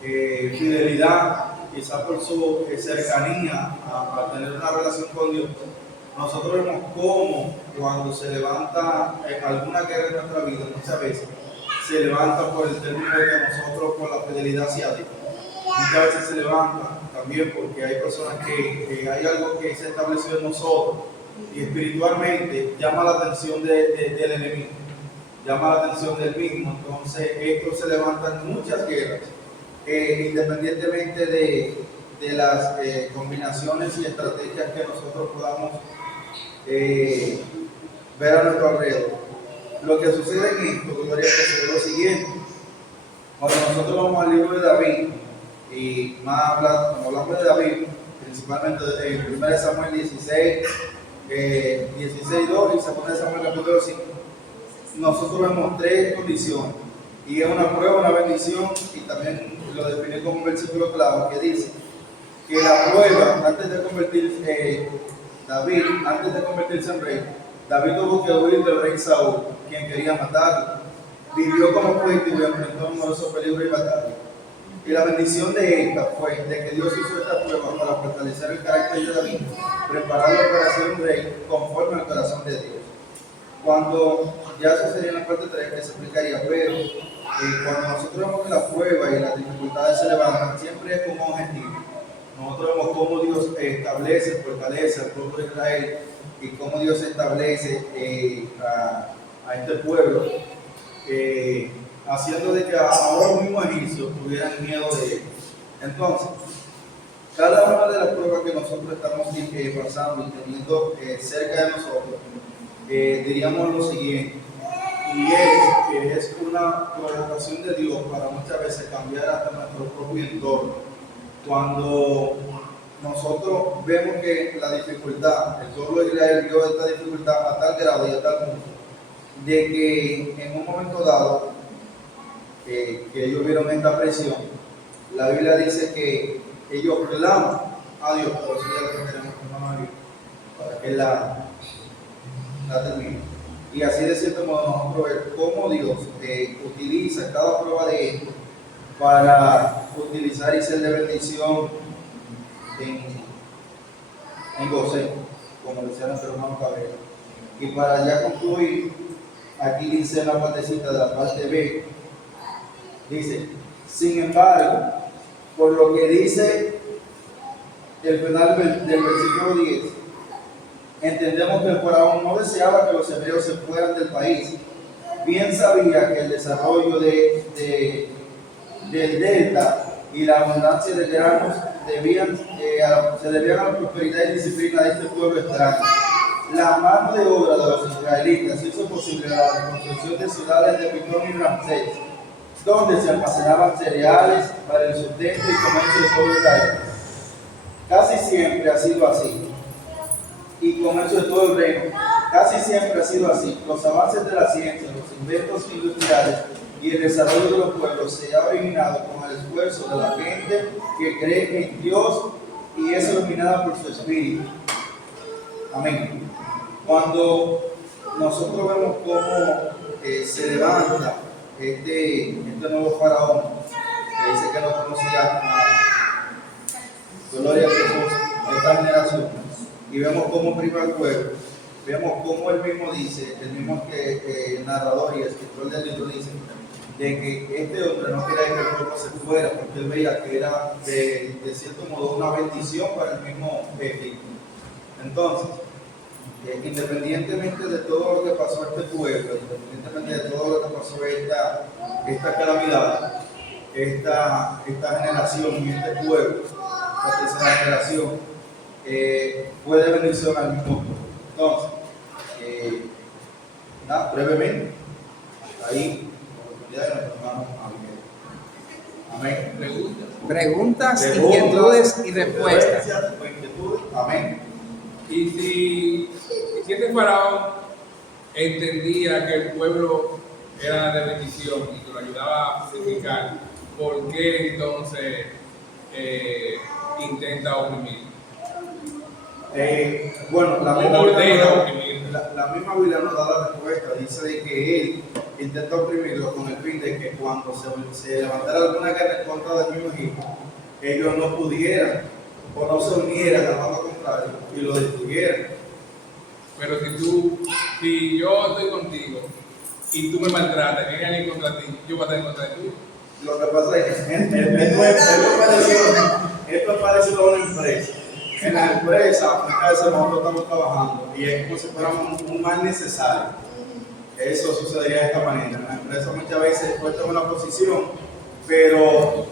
fidelidad, quizás por su cercanía a tener una relación con Dios. Nosotros vemos cómo cuando se levanta alguna guerra en nuestra vida, muchas veces se levanta por el término de que nosotros, por la fidelidad hacia Dios. Muchas veces se levanta también porque hay personas que hay algo que se estableció en nosotros y espiritualmente llama la atención del enemigo, llama la atención del mismo. Entonces, esto se levanta en muchas guerras, independientemente de las combinaciones y estrategias que nosotros podamos ver a nuestro alrededor. Lo que sucede en esto, gloria a Dios, es lo siguiente. Cuando nosotros vamos al libro de David, y más cuando hablamos de David, principalmente en 1 Samuel 16, 2 y 2 Samuel capítulo 5, nosotros vemos tres condiciones, y es una prueba, una bendición, y también lo define como un versículo clave que dice que la prueba, antes de convertirse en rey, David tuvo que huir del rey Saúl, quien quería matarlo. Vivió como fugitivo y enfrentó numerosos peligros y batallas. Y la bendición de esta fue de que Dios hizo esta prueba para fortalecer el carácter de David, prepararlo para ser un rey conforme al corazón de Dios. Cuando, ya eso sería en la parte 3 que se explicaría, pero cuando nosotros vemos que la prueba y las dificultades se levantan, siempre es como objetivo. Nosotros vemos cómo Dios establece, fortalece al pueblo de Israel y cómo Dios establece a este pueblo, haciendo de que ahora los mismos egipcios tuvieran miedo de él. Entonces, cada una de las pruebas que nosotros estamos pasando y teniendo cerca de nosotros, diríamos lo siguiente, y es que es una provocación de Dios para muchas veces cambiar hasta nuestro propio entorno. Cuando nosotros vemos que la dificultad, el pueblo de Israel vio esta dificultad a tal grado y a tal punto, de que en un momento dado, que ellos vieron esta presión, la Biblia dice que ellos claman a Dios, por eso ya lo tenemos para que la termine. Y así de cierto modo nosotros ver cómo Dios utiliza cada prueba de esto para utilizar y ser de bendición en José, como decía nuestro hermano Cabrera. Y para ya concluir, aquí dice la partecita de la parte B, dice: sin embargo, por lo que dice el final del versículo 10, entendemos que el faraón no deseaba que los hebreos se fueran del país. Bien sabía que el desarrollo del delta y la abundancia de granos se debían a la prosperidad y disciplina de este pueblo extraño. La mano de obra de los israelitas hizo posible la reconstrucción de ciudades de Pitón y Ramsés, donde se almacenaban cereales para el sustento y comercio de todo Israel. Casi siempre ha sido así. Y comercio de todo el reino. Casi siempre ha sido así. Los avances de la ciencia, los inventos industriales y el desarrollo de los pueblos se ha originado con el esfuerzo de la gente que cree en Dios y es iluminada por su espíritu. Amén. Cuando nosotros vemos cómo se levanta este nuevo faraón, que dice que no conocía nada, gloria a Jesús, esta generación, y vemos cómo priva el pueblo, vemos cómo él mismo dice, el mismo que el narrador y el escritor del libro dice, de que este hombre no quería que el pueblo se fuera, porque él veía que era de cierto modo una bendición para el mismo Egipto. Entonces, independientemente de todo lo que pasó a este pueblo, independientemente de todo lo que pasó a esta calamidad, esta generación y este pueblo, la tercera generación, fue de bendición al mismo pueblo. Entonces, brevemente, ahí, ya de nuestro hermano Amén. Preguntas, inquietudes y respuestas. Amén. Y si este faraón entendía que el pueblo era de bendición y que lo ayudaba a fructificar, ¿por qué entonces intenta oprimir? Bueno, la misma Biblia nos da la respuesta. Dice de que él intentó oprimirlo con el fin de que cuando se levantara alguna guerra en contra del mismo Egipto, ellos no pudieran o no se unieran al bando contrario y lo destruyeran. Pero si yo estoy contigo y tú me maltratas, que hay alguien contra ti, yo voy a estar en contra de ti. Lo que pasa es que esto es parecido a una empresa. En la empresa, muchas veces nosotros estamos trabajando y es como si fuéramos un mal necesario. Eso sucedería de esta manera. En la empresa muchas veces tú estás en una posición, pero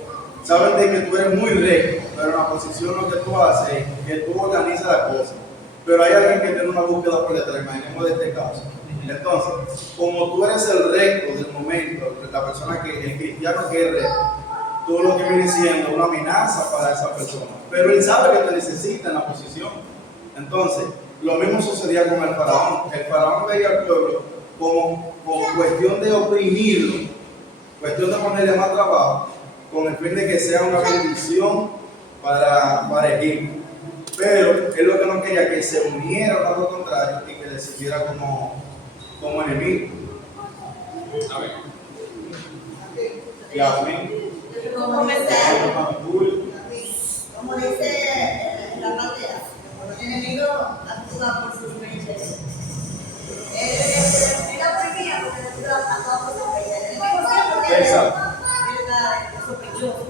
saben de que tú eres muy recto, pero en la posición lo que tú haces es que tú organizas la cosa. Pero hay alguien que tiene una búsqueda por detrás, imaginemos de este caso. Entonces, como tú eres el recto del momento, la persona el cristiano que es recto, tú lo que viene siendo una amenaza para esa persona. Pero él sabe que te necesita en la posición. Entonces, lo mismo sucedía con el faraón. El faraón veía al pueblo como cuestión de oprimirlo, cuestión de ponerle más trabajo, con el fin de que sea una bendición para Egipto. Pero él lo que no quería que se uniera al lado contrario y que le sirviera como enemigo. Amén. Y amén. Como dice la Matea, el enemigo actúa por sus fechas. Él oprimía porque el enemigo actúa por sus fechas. El enemigo siempre es sospechoso.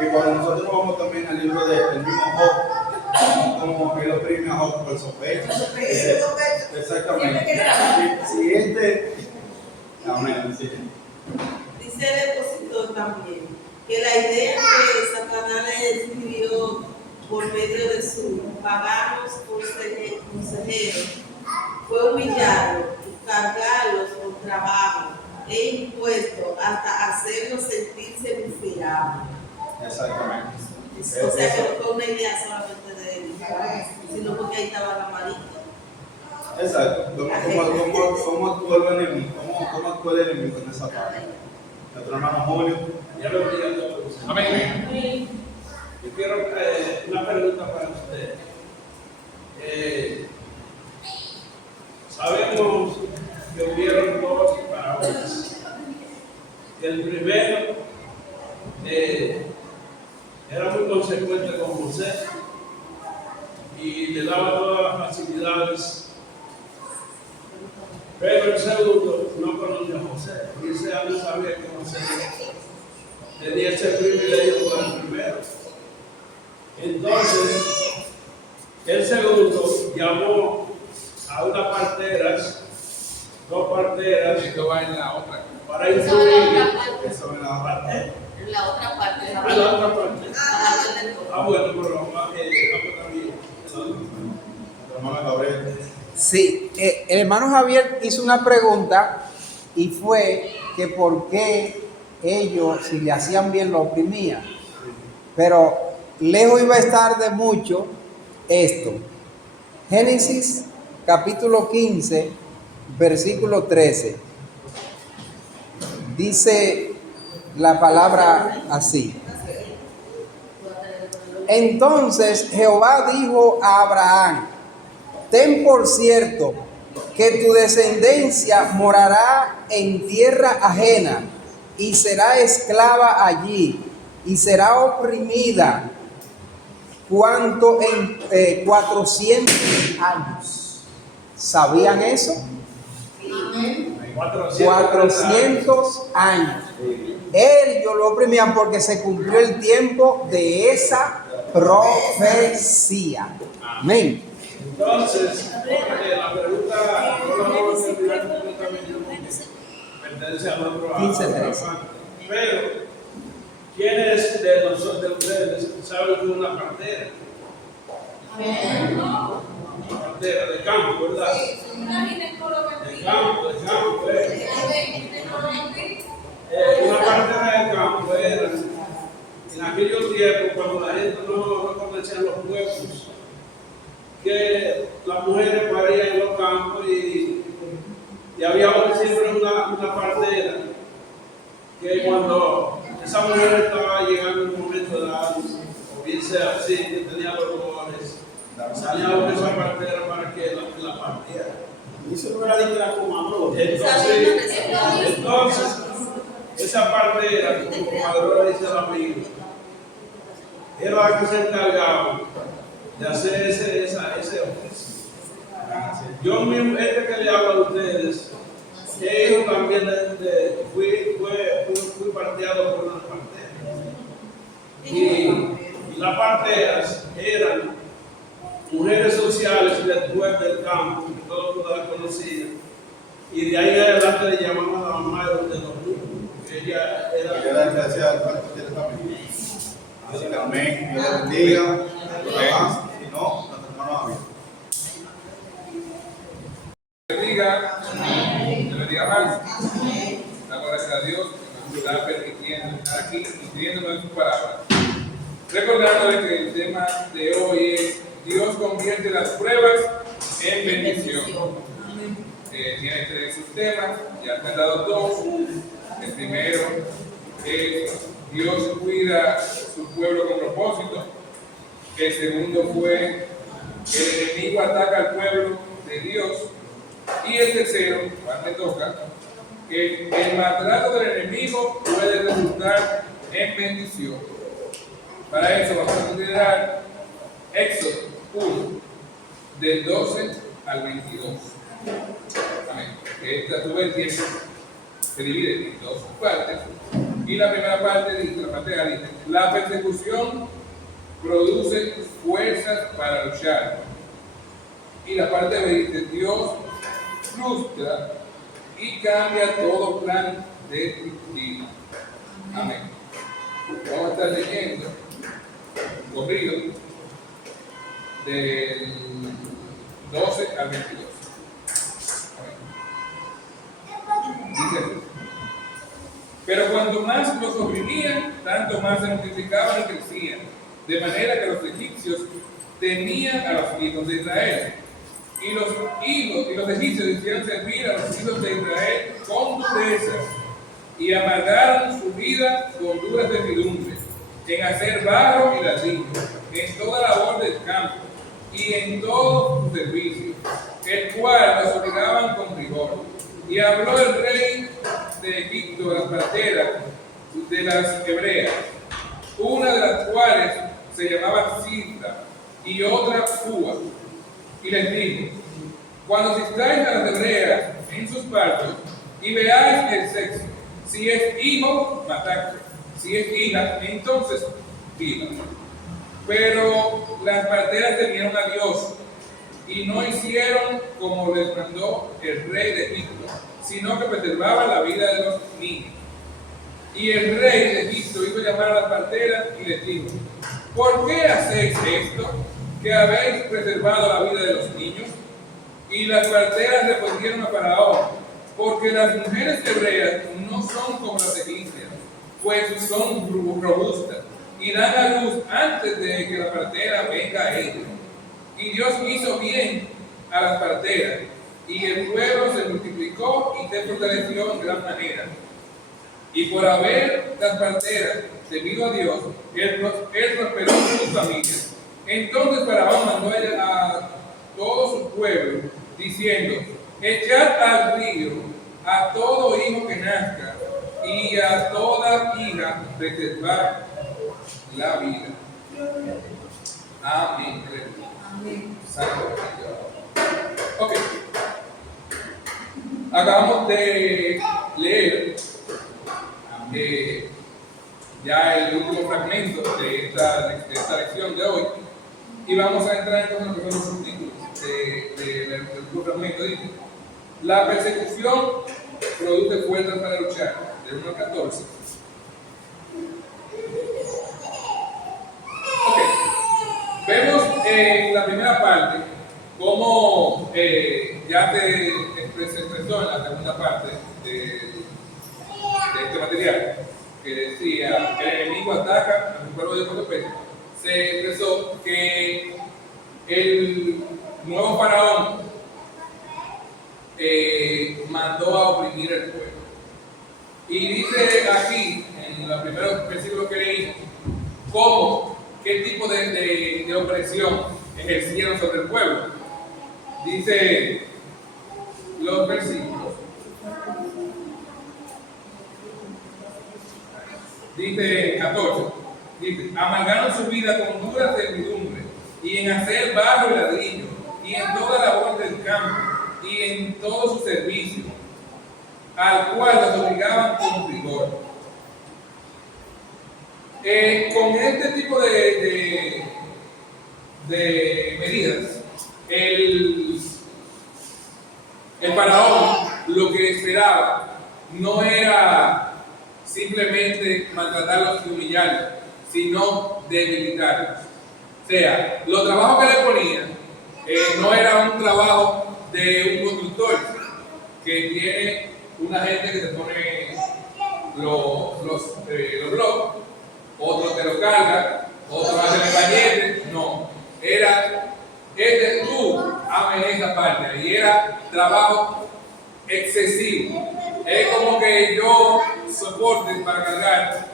Y cuando nosotros vamos también al libro del mismo Job, como él oprime a Job por sospecha. Exactamente. Amén. Sí. Dice el expositor también que la idea que Satanás le escribió por medio de sus paganos consejeros fue humillarlos y cargarlos con trabajo e impuestos hasta hacerlos sentirse miserables. Exactamente. O sea que no fue una idea solamente de él, sino porque ahí estaba la marita. Exacto. ¿Cómo actuó el enemigo? ¿Cómo actuó el enemigo en esa parte? Nuestro hermano Julio. Ya lo entiendo. Amén. Yo quiero una pregunta para usted. Sabemos que hubieron dos faraones. El primero era muy consecuente con José y le daba todas las facilidades. Pero el segundo no conocía a José. Y ese no sabía que José tenía ese privilegio por el primero. Entonces, el segundo llamó a unas parteras, dos parteras, Esto va en la otra. para Eso es la incluir otra parte. Eso es la parte. En la otra parte. a la otra parte. Bajarlo del todo. Bueno, pero también. Hermano Gabriel. Sí, el hermano Javier hizo una pregunta y fue que por qué ellos, si le hacían bien, lo oprimían. Pero lejos iba a estar de mucho esto. Génesis capítulo 15, versículo 13. Dice la palabra así. Entonces Jehová dijo a Abraham: ten por cierto que tu descendencia morará en tierra ajena y será esclava allí y será oprimida cuanto en 400 años. ¿Sabían eso? Amén. 400 años. Ellos lo oprimían porque se cumplió el tiempo de esa profecía. Amén. Entonces, la pregunta no la vamos a terminar completamente porque pertenece a otro 15-13. Pero, ¿quiénes de nosotros, de ustedes, saben que es una partera? Una partera de campo, ¿verdad? De campo, una partera de campo era en aquellos tiempos cuando la gente no conocía los pueblos, que las mujeres parían en los campos y había siempre una partera que cuando esa mujer estaba llegando en un momento de edad, o bien sea así, que tenía los dolores, salía a ver esa partera para que la partiera. Eso no era de la comadrona. Entonces, esa partera, como comadrona dice el amigo, era la que se encargaba de hacer ese oficio. Yo mismo, que le hablo a ustedes, que yo también fui parteado por una partera. Y las parteras eran mujeres sociales después del campo, que todo el mundo las conocía. Y de ahí en adelante le llamaban a la mamá de los niños, que ella era Que hacía el pacto directamente. Así que amén. Dios le bendiga. Lo demás, si no, nuestro hermano Javier. Te bendiga más. Damos gracias a Dios que nos está permitiendo estar aquí y pidiéndonos sus palabras. Recordándole que el tema de hoy es: Dios convierte las pruebas en bendición. Tiene tres subtemas, ya te han dado dos. El primero es: Dios cuida su pueblo con propósito. El segundo fue: el enemigo ataca al pueblo de Dios. Y el tercero, cual me toca, que el maltrato del enemigo puede resultar en bendición. Para eso vamos a considerar Éxodo 1, del 12 al 22. Amén. Esta tuve el tiempo se divide en dos partes. Y la primera parte dice: la persecución produce fuerzas para luchar. Y la parte B dice: Dios frustra y cambia todo plan de tu vida. Amén. Vamos a estar leyendo corrido del 12 al 22. Dice así: pero cuanto más los oprimían, tanto más se multiplicaban y crecían, de manera que los egipcios temían a los hijos de Israel. Y los egipcios hicieron servir a los hijos de Israel con dureza y amargaron su vida con duras servidumbres, en hacer barro y ladrillo, en toda labor del campo y en todo su servicio, el cual los obligaban con rigor. Y habló el rey de Egipto a las parteras de las hebreas, una de las cuales se llamaba Sita y otra Púa, y les dijo: cuando asistáis a las hebreas en sus partos y veáis el sexo, si es hijo, matadlo; si es hija, entonces viva. Pero las parteras temieron a Dios y no hicieron como les mandó el rey de Egipto, sino que preservaban la vida de los niños. Y el rey de Egipto hizo llamar a las parteras y les dijo: ¿por qué hacéis esto, que habéis preservado la vida de los niños? Y las parteras respondieron a Faraón: porque las mujeres hebreas no son como las egipcias, pues son robustas y dan a luz antes de que la partera venga a ellos. Y Dios hizo bien a las parteras, y el pueblo se multiplicó y se fortaleció en gran manera. Y por haber las parteras temido a Dios, él prosperó sus familias. Entonces Faraón mandó a todo su pueblo, diciendo: echad al río a todo hijo que nazca, y a toda hija preservad la vida. Amén. Santo Dios. Ok. Acabamos de leer ya el último fragmento de esta lección de hoy, y vamos a entrar entonces en los primeros subtítulos del último fragmento. Dice: la persecución produce fuerzas para luchar, del 1 al 14. Ok, vemos en la primera parte cómo ya se expresó en la segunda parte de este material, que decía: el enemigo ataca a un pueblo de José. Se expresó que el nuevo faraón mandó a oprimir el pueblo. Y dice aquí, en los primeros versículos que leí, qué tipo de opresión ejercieron sobre el pueblo. Dice los versículos. Dice 14, dice: amargaron su vida con dura servidumbre, y en hacer barro y ladrillo, y en toda la obra del campo, y en todo su servicio, al cual los obligaban con rigor. Con este tipo de medidas, el faraón lo que esperaba no era simplemente maltratarlos y humillarlos, sino debilitarlos. O sea, los trabajos que le ponían no era un trabajo de un constructor que tiene una gente que te pone los blocos, otro te lo carga, otro hace el bañete. No, era tú ames esa parte, y era trabajo excesivo. Es como que yo soporte para cargar,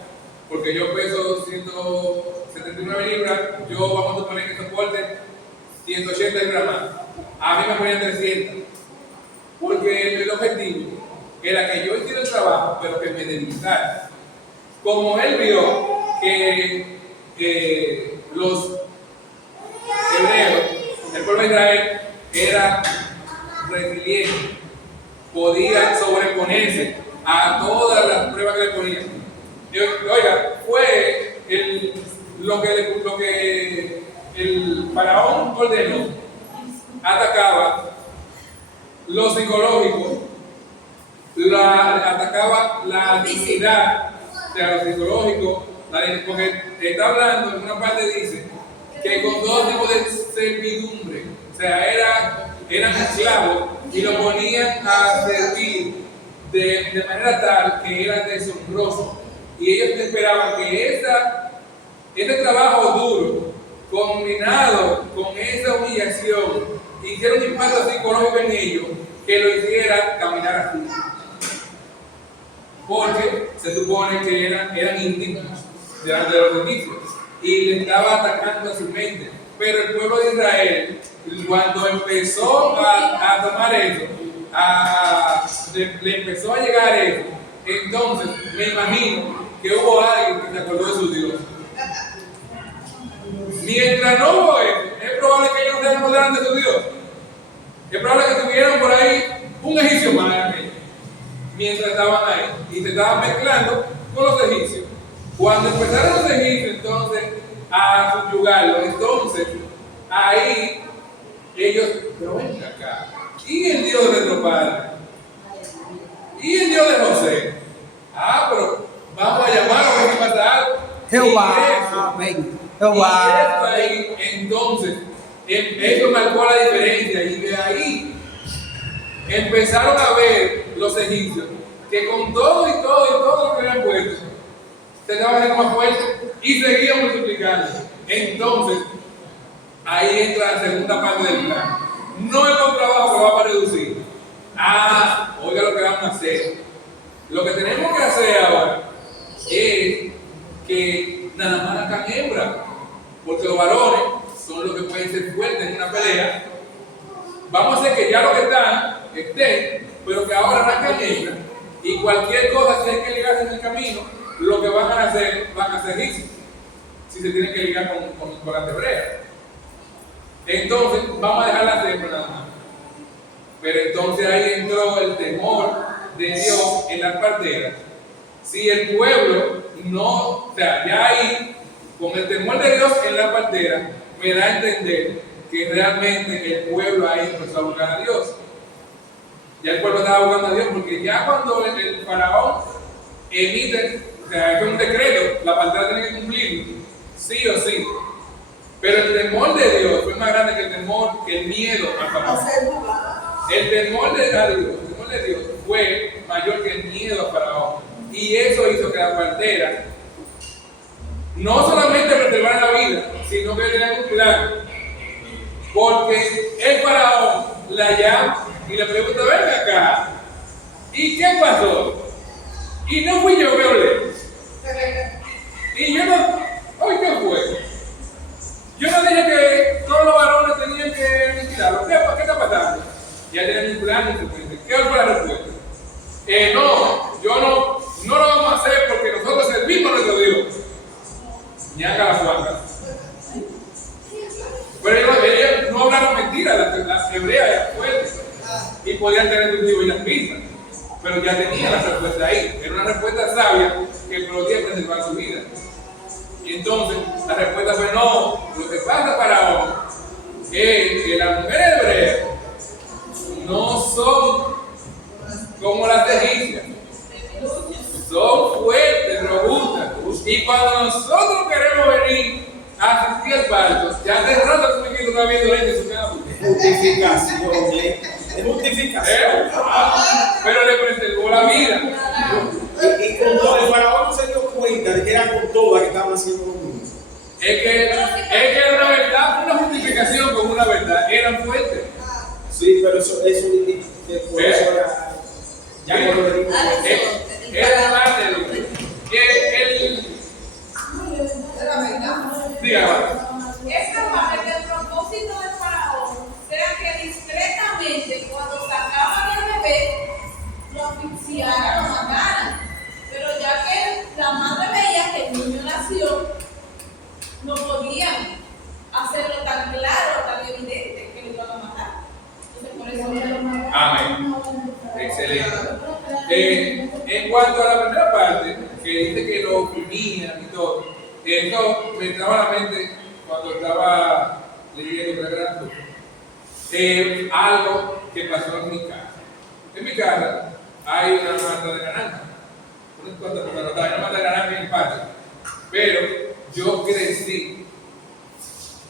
porque yo peso 179 libras, yo vamos a suponer que soporte 180 libras más. A mí me ponían 300, porque el objetivo era que yo hiciera el trabajo, pero que me debilitara. Como él vio que los hebreos, el pueblo de Israel, era resiliente, podía sobreponerse a todas las pruebas que le ponían. Oiga, fue lo que el faraón ordenó. Atacaba lo psicológico, atacaba la dignidad, o sea, lo psicológico, porque está hablando, en una parte dice que con todo tipo de servidumbre, o sea, eran esclavos y lo ponían a servir de manera tal que era deshonroso, y ellos esperaban que este trabajo duro, combinado con esa humillación, hiciera un impacto psicológico en ellos que lo hiciera caminar así, porque se supone que eran indignos delante de los egipcios y le estaba atacando a su mente. Pero el pueblo de Israel, cuando empezó a tomar eso, le empezó a llegar eso, entonces me imagino que hubo alguien que se acordó de su Dios. Mientras no hubo eso, es probable que ellos no se acordaran de su Dios. Es probable que tuvieran por ahí un egipcio más en ellos, mientras estaban ahí, y se estaban mezclando con los egipcios. Cuando empezaron los egipcios, entonces a subyugarlo. Entonces, ahí ellos, pero ven acá, ¿y el Dios de nuestro padre? ¿Y el Dios de José? Pero vamos a llamarlo a ver si pasa algo. Jehová, ven, Y Jehová. eso ahí, entonces, eso marcó la diferencia. Y de ahí empezaron a ver los egipcios que con todo lo que habían puesto, se estaban haciendo más fuertes y seguían multiplicando. Entonces, ahí entra la segunda parte del plan. No es un trabajo que va para reducir. Oiga lo que vamos a hacer. Lo que tenemos que hacer ahora es que nada más hagan hembras, porque los varones son los que pueden ser fuertes en una pelea. Vamos a hacer que ya los que estén, pero que ahora arrancan hembras, y cualquier cosa que hay que ligarse en el camino, lo que van a hacer risas, si se tienen que ligar con las hebreas. Entonces, vamos a dejar las hembras nada más. Pero entonces ahí entró el temor de Dios en las parteras. Si el pueblo no, ya ahí, con el temor de Dios en las parteras, me da a entender que realmente el pueblo ahí empezó a buscar a Dios. Ya el pueblo estaba buscando a Dios, porque ya cuando el faraón emite, es un decreto, la partera tiene que cumplirlo, sí o sí. Pero el temor de Dios fue más grande que el miedo al faraón. El temor de Dios fue mayor que el miedo al faraón. Y eso hizo que la partera no solamente preservara la vida, sino que tenía un plan. Porque el faraón la llama y le pregunta: ven acá, ¿y qué pasó? Y no fui yo que hablé. Y yo no, ¿hoy qué fue? Yo no dije que todos los varones tenían que visitarlo. ¿Qué está pasando? Ya tienen un plan en su mente. ¿Qué fue la respuesta? No lo vamos a hacer porque nosotros servimos a nuestro Dios. Ni haga la suaca. Pero ellos no hablaron mentiras, las hebreas eran fuertes y podían tener un tipo y las mismas. Pero ya tenían la respuesta ahí. Era una respuesta sabia que podía preservar su vida. Y entonces la respuesta fue: no, lo que pasa Faraón es que las mujeres hebreas no son como las egipcias, son fuertes, robustas. Y cuando nosotros queremos venir a asistir al parto, ya hace rato que está viendo gente en su campo. Justificación, es justificación. Pero le preservó la vida. Y con todo, el faraón no se dio cuenta de que era con todas que estaban haciendo lo mismo. Es que era una verdad, una justificación con una verdad. Eran fuertes. Sí, pero eso por eso era. Ya cuando le digo. Era parte de lo que. Dígame. Es probable que el propósito del faraón sea que discretamente, cuando sacaban al bebé, lo asfixiaran o mataran. Pero ya que la madre veía que el niño nació, no podían hacerlo tan claro, tan evidente que lo iban a matar. Entonces, por eso ya lo mataron. Amén. Excelente. En cuanto a la primera parte, que dice que lo oprimían y todo, eso me entraba a la mente cuando estaba leyendo algo que pasó en mi casa. En mi casa hay una mata de naranja. Hay una mata de naranja en el patio. Pero yo crecí.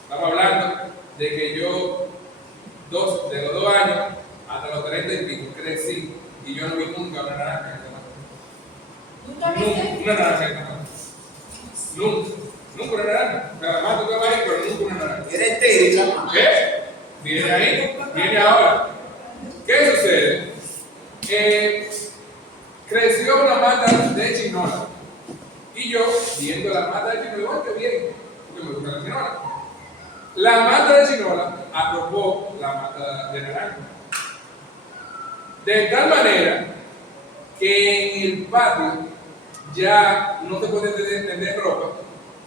Estamos hablando de que yo, de los 2 años hasta los 30 y pico, crecí y yo no vi nunca una naranja en esta mata. ¿Nunca viste? Una naranja en esta mata. Nunca una naranja. Nada más tú te vas ahí, pero nunca una naranja. Era estéril, chama. ¿Qué? Viene ahí, viene ahora. ¿Qué sucede? Creció una mata de chinola. Y yo, viendo la mata de chinola, qué bien, porque me gusta la chinola. La mata de chinola arropó la mata de naranja. De tal manera que en el patio ya no se puede tender ropa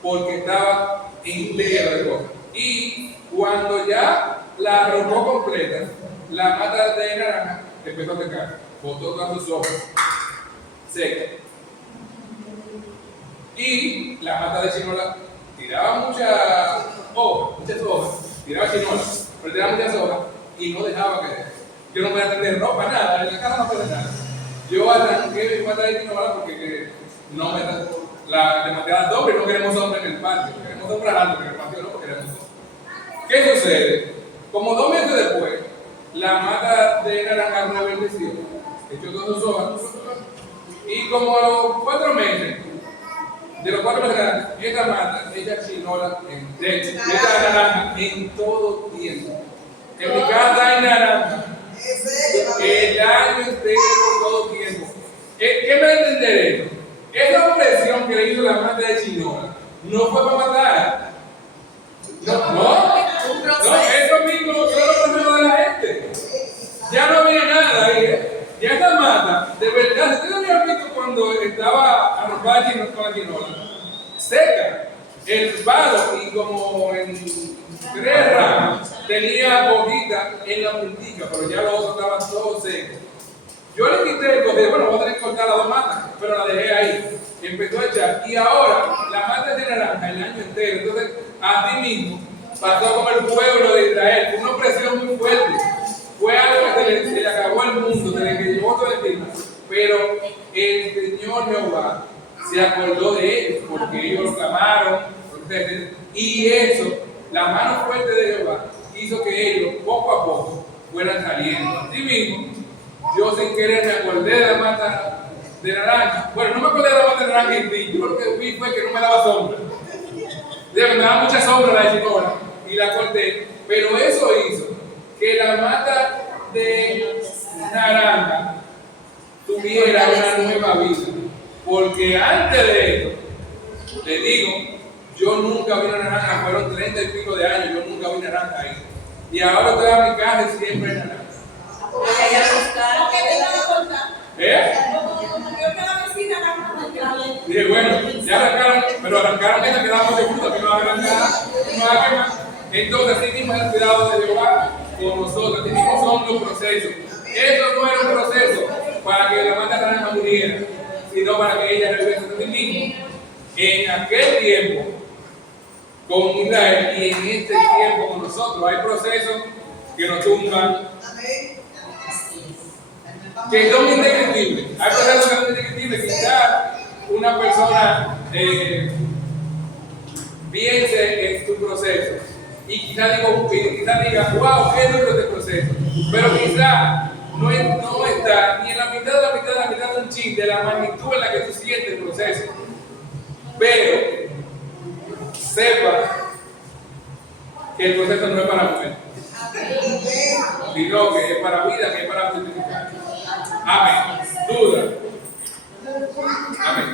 porque estaba entero de ropa. Y cuando ya la arropó completa, la mata de naranja empezó a secar, botó todas sus hojas secas. Y la mata de chinola tiraba muchas hojas, tiraba chinolas, pero tiraba muchas hojas y no dejaba que yo no podía tender ropa, nada, en la casa no podía nada. Yo arranqué mi pata de chinola porque no me demasiadas doble y no queremos hombres en el patio, queremos hombres altos, pero en el patio no queremos hombres. ¿Qué sucede? Como 2 meses después, la mata de naranja reverdeció, echó todas sus hojas, y como a los 4 meses, de los 4 meses, esta mata echa chinola echa naranja en todo tiempo. En mi casa hay naranja, el año entero, todo tiempo. ¿Qué me entender esto? Esa opresión que le hizo la mata de chinola no fue para matar. No, eso mismo son los procesos de la gente. Ya no había nada ahí, Ya esta mata, de verdad, ustedes habían visto cuando estaba arropada con la chinola, seca, el palo y como en 3 ramas tenía hojitas en la puntita, pero ya los otros estaban todos secos. Yo le quité el costillo, bueno, voy a tener que cortar las 2 matas, pero la dejé ahí. Empezó a echar, y ahora la mata de naranja el año entero. Entonces, así mismo, pasó como el pueblo de Israel, fue una opresión muy fuerte. Fue algo que se le acabó al mundo, se le llevó todo encima. Pero el Señor Jehová se acordó de ellos, porque ellos lo clamaron, y eso, la mano fuerte de Jehová, hizo que ellos poco a poco fueran saliendo. Así mismo, yo sin querer me acordé de la mata de naranja. Bueno, no me acordé de la mata de naranja en sí, yo lo que vi fue que no me daba sombra. Me daba mucha sombra la chinola y la corté, pero eso hizo que la mata de naranja tuviera una nueva vida. Porque antes de esto, le digo, yo nunca vi una naranja, fueron 30 y pico de años, yo nunca vi naranja ahí. Y ahora estoy a mi casa y siempre hay naranja. Dije, bueno, ya arrancaron, pero arrancaron esa que daba mucho fruto, que no va a arrancar, no va a quemar. Entonces, así mismo es el cuidado de Jehová con nosotros, así mismo son los procesos. Eso no era un proceso para que la mata naranja muriera, sino para que ella regrese a sí mismo. En aquel tiempo, con Israel, y en este tiempo con nosotros, hay procesos que nos tumban, que son indescriptibles. Hay procesos que son indescriptibles. Quizás una persona piense en su proceso y quizás diga, wow, qué duro este proceso. Pero quizás no está ni en la mitad de un chin de la magnitud en la que tú sientes el proceso. Pero sepa que el proceso no es para muerte, sino que es para vida, que es para fructificar. Amén. Duda. Amén.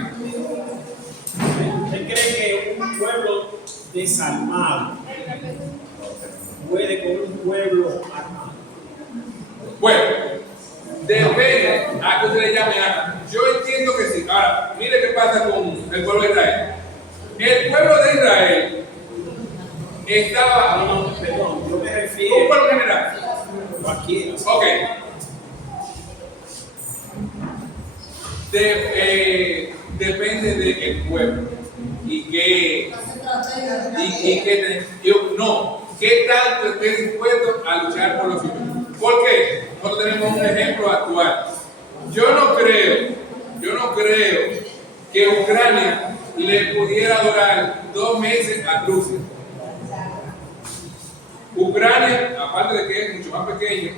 ¿Usted cree que un pueblo desalmado puede con un pueblo armado? Bueno, depende a que usted le llame arma. Yo entiendo que sí. Ahora, mire qué pasa con el pueblo de Israel. El pueblo de Israel estaba. Perdón, yo me refiero. Un pueblo general. Cualquiera. Ok. Depende del pueblo y qué tanto esté dispuesto a luchar por los suyos. ¿Por qué? Nosotros tenemos un ejemplo actual. Yo no creo que Ucrania le pudiera durar 2 meses a Rusia. Ucrania, aparte de que es mucho más pequeño,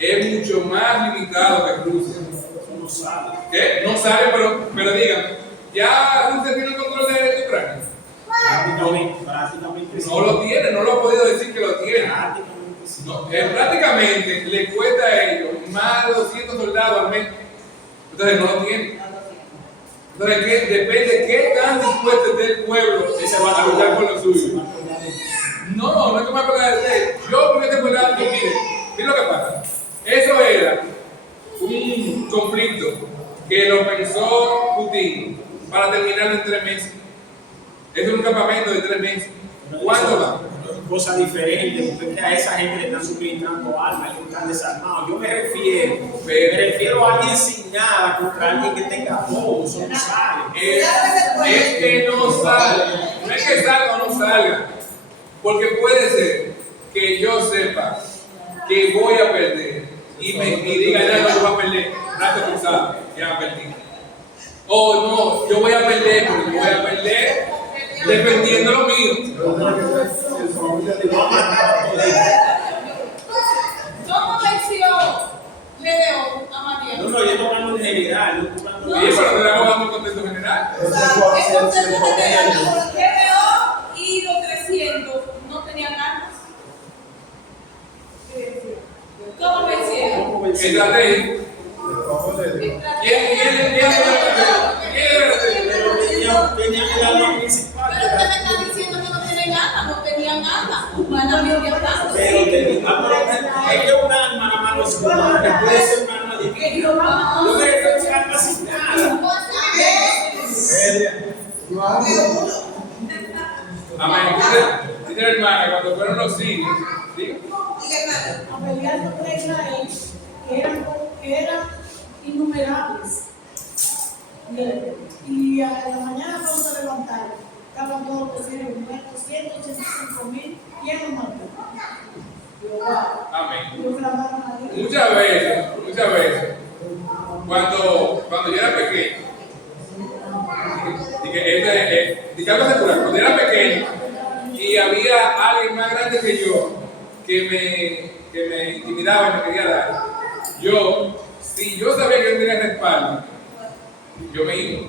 es mucho más limitado que Rusia. No sabe. ¿Qué? No sabe, pero digan, ¿ya Rusia tiene el control de Ucrania? Prácticamente sí. No lo tiene, no lo ha podido decir que lo tiene. Prácticamente sí. No, prácticamente le cuesta a ellos más de 200 soldados al mes. Entonces no lo tiene. Entonces depende de qué tan dispuesto esté el pueblo a luchar por lo suyo. No es que me acuerdo de él. Yo me acuerdo de que mire lo que pasa. Eso era un conflicto que lo pensó Putin para terminar en 3 meses. Es un campamento de 3 meses. ¿Cuánto va? Cosa diferente, porque a esa gente le están suministrando armas, ellos están desarmados. Yo me refiero a alguien sin nada contra alguien que tenga todo, eso no sale. Es que no sale. No No es que salga o no salga, porque puede ser que yo sepa que voy a perder y diga, ya no voy a perder, rato cruzado, ya perdí. O no, yo voy a perder, pero yo voy a perder defendiendo lo mío. ¿Cómo venció Gedeón a Madián? No, yo estoy hablando en general, no estoy hablando Y eso no estamos dando un contexto general. Gedeón y los 300 no tenían armas. ¿Cómo vencieron? Estrategia. ¿Quién Tenían el arma principal. Pero usted me está diciendo que no tienen armas, no tenían armas, humanamente hablando. Pero es que un arma nada más no es un arma, puede ser un arma divina. Yo creo que es un arma sin nada. Amén. Dice la hermana, cuando fueron los siglos, diga. A pelear contra Israel, que eran innumerables. Y a la mañana cuando se levantaron, estaban todos los vecinos muertos, 185,000, ¿quién los mató? Jehová. Amén. Dios clamaron a Dios. Muchas veces, cuando yo era pequeño, cuando era pequeño y había alguien más grande que yo que me intimidaba y me quería dar, si yo sabía que no tenía respaldo, yo me iba.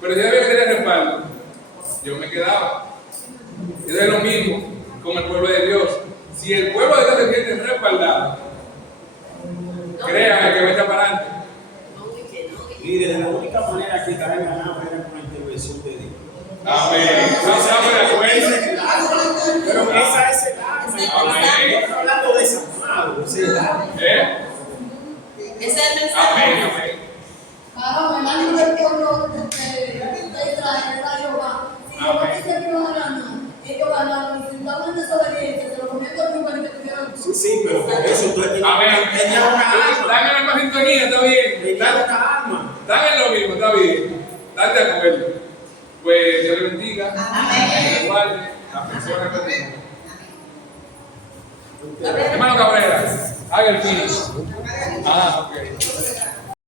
Pero si sabía que tenía respaldo, yo me quedaba. Eso es lo mismo con el pueblo de Dios. Si el pueblo de Dios se siente respaldado, créanme que va a echar para adelante. Mire, de la única manera que estarán ganando era con la intervención de Dios. Amén. Pero esa es el arma. Amén. No estoy hablando de desamado, ese es el arma. Ese es el mensaje. Amén, amén. Ahora, el ánimo del pueblo de Israel era Jehová. Si Jehová dice que iban a ganar, ellos ganaron. Y si estaban en desobediencia, se lo comían con un panito que tuvieron. Sí, pero por eso tú Amén. tenías una arma. Están en la misma sintonía, está bien. Tenías una arma. Están en lo mismo, está bien. Están de acuerdo. Pues Dios le bendiga. Amén. Igual, las personas que tengan. Hermano Cabrera, haga el finish. Ah, ok.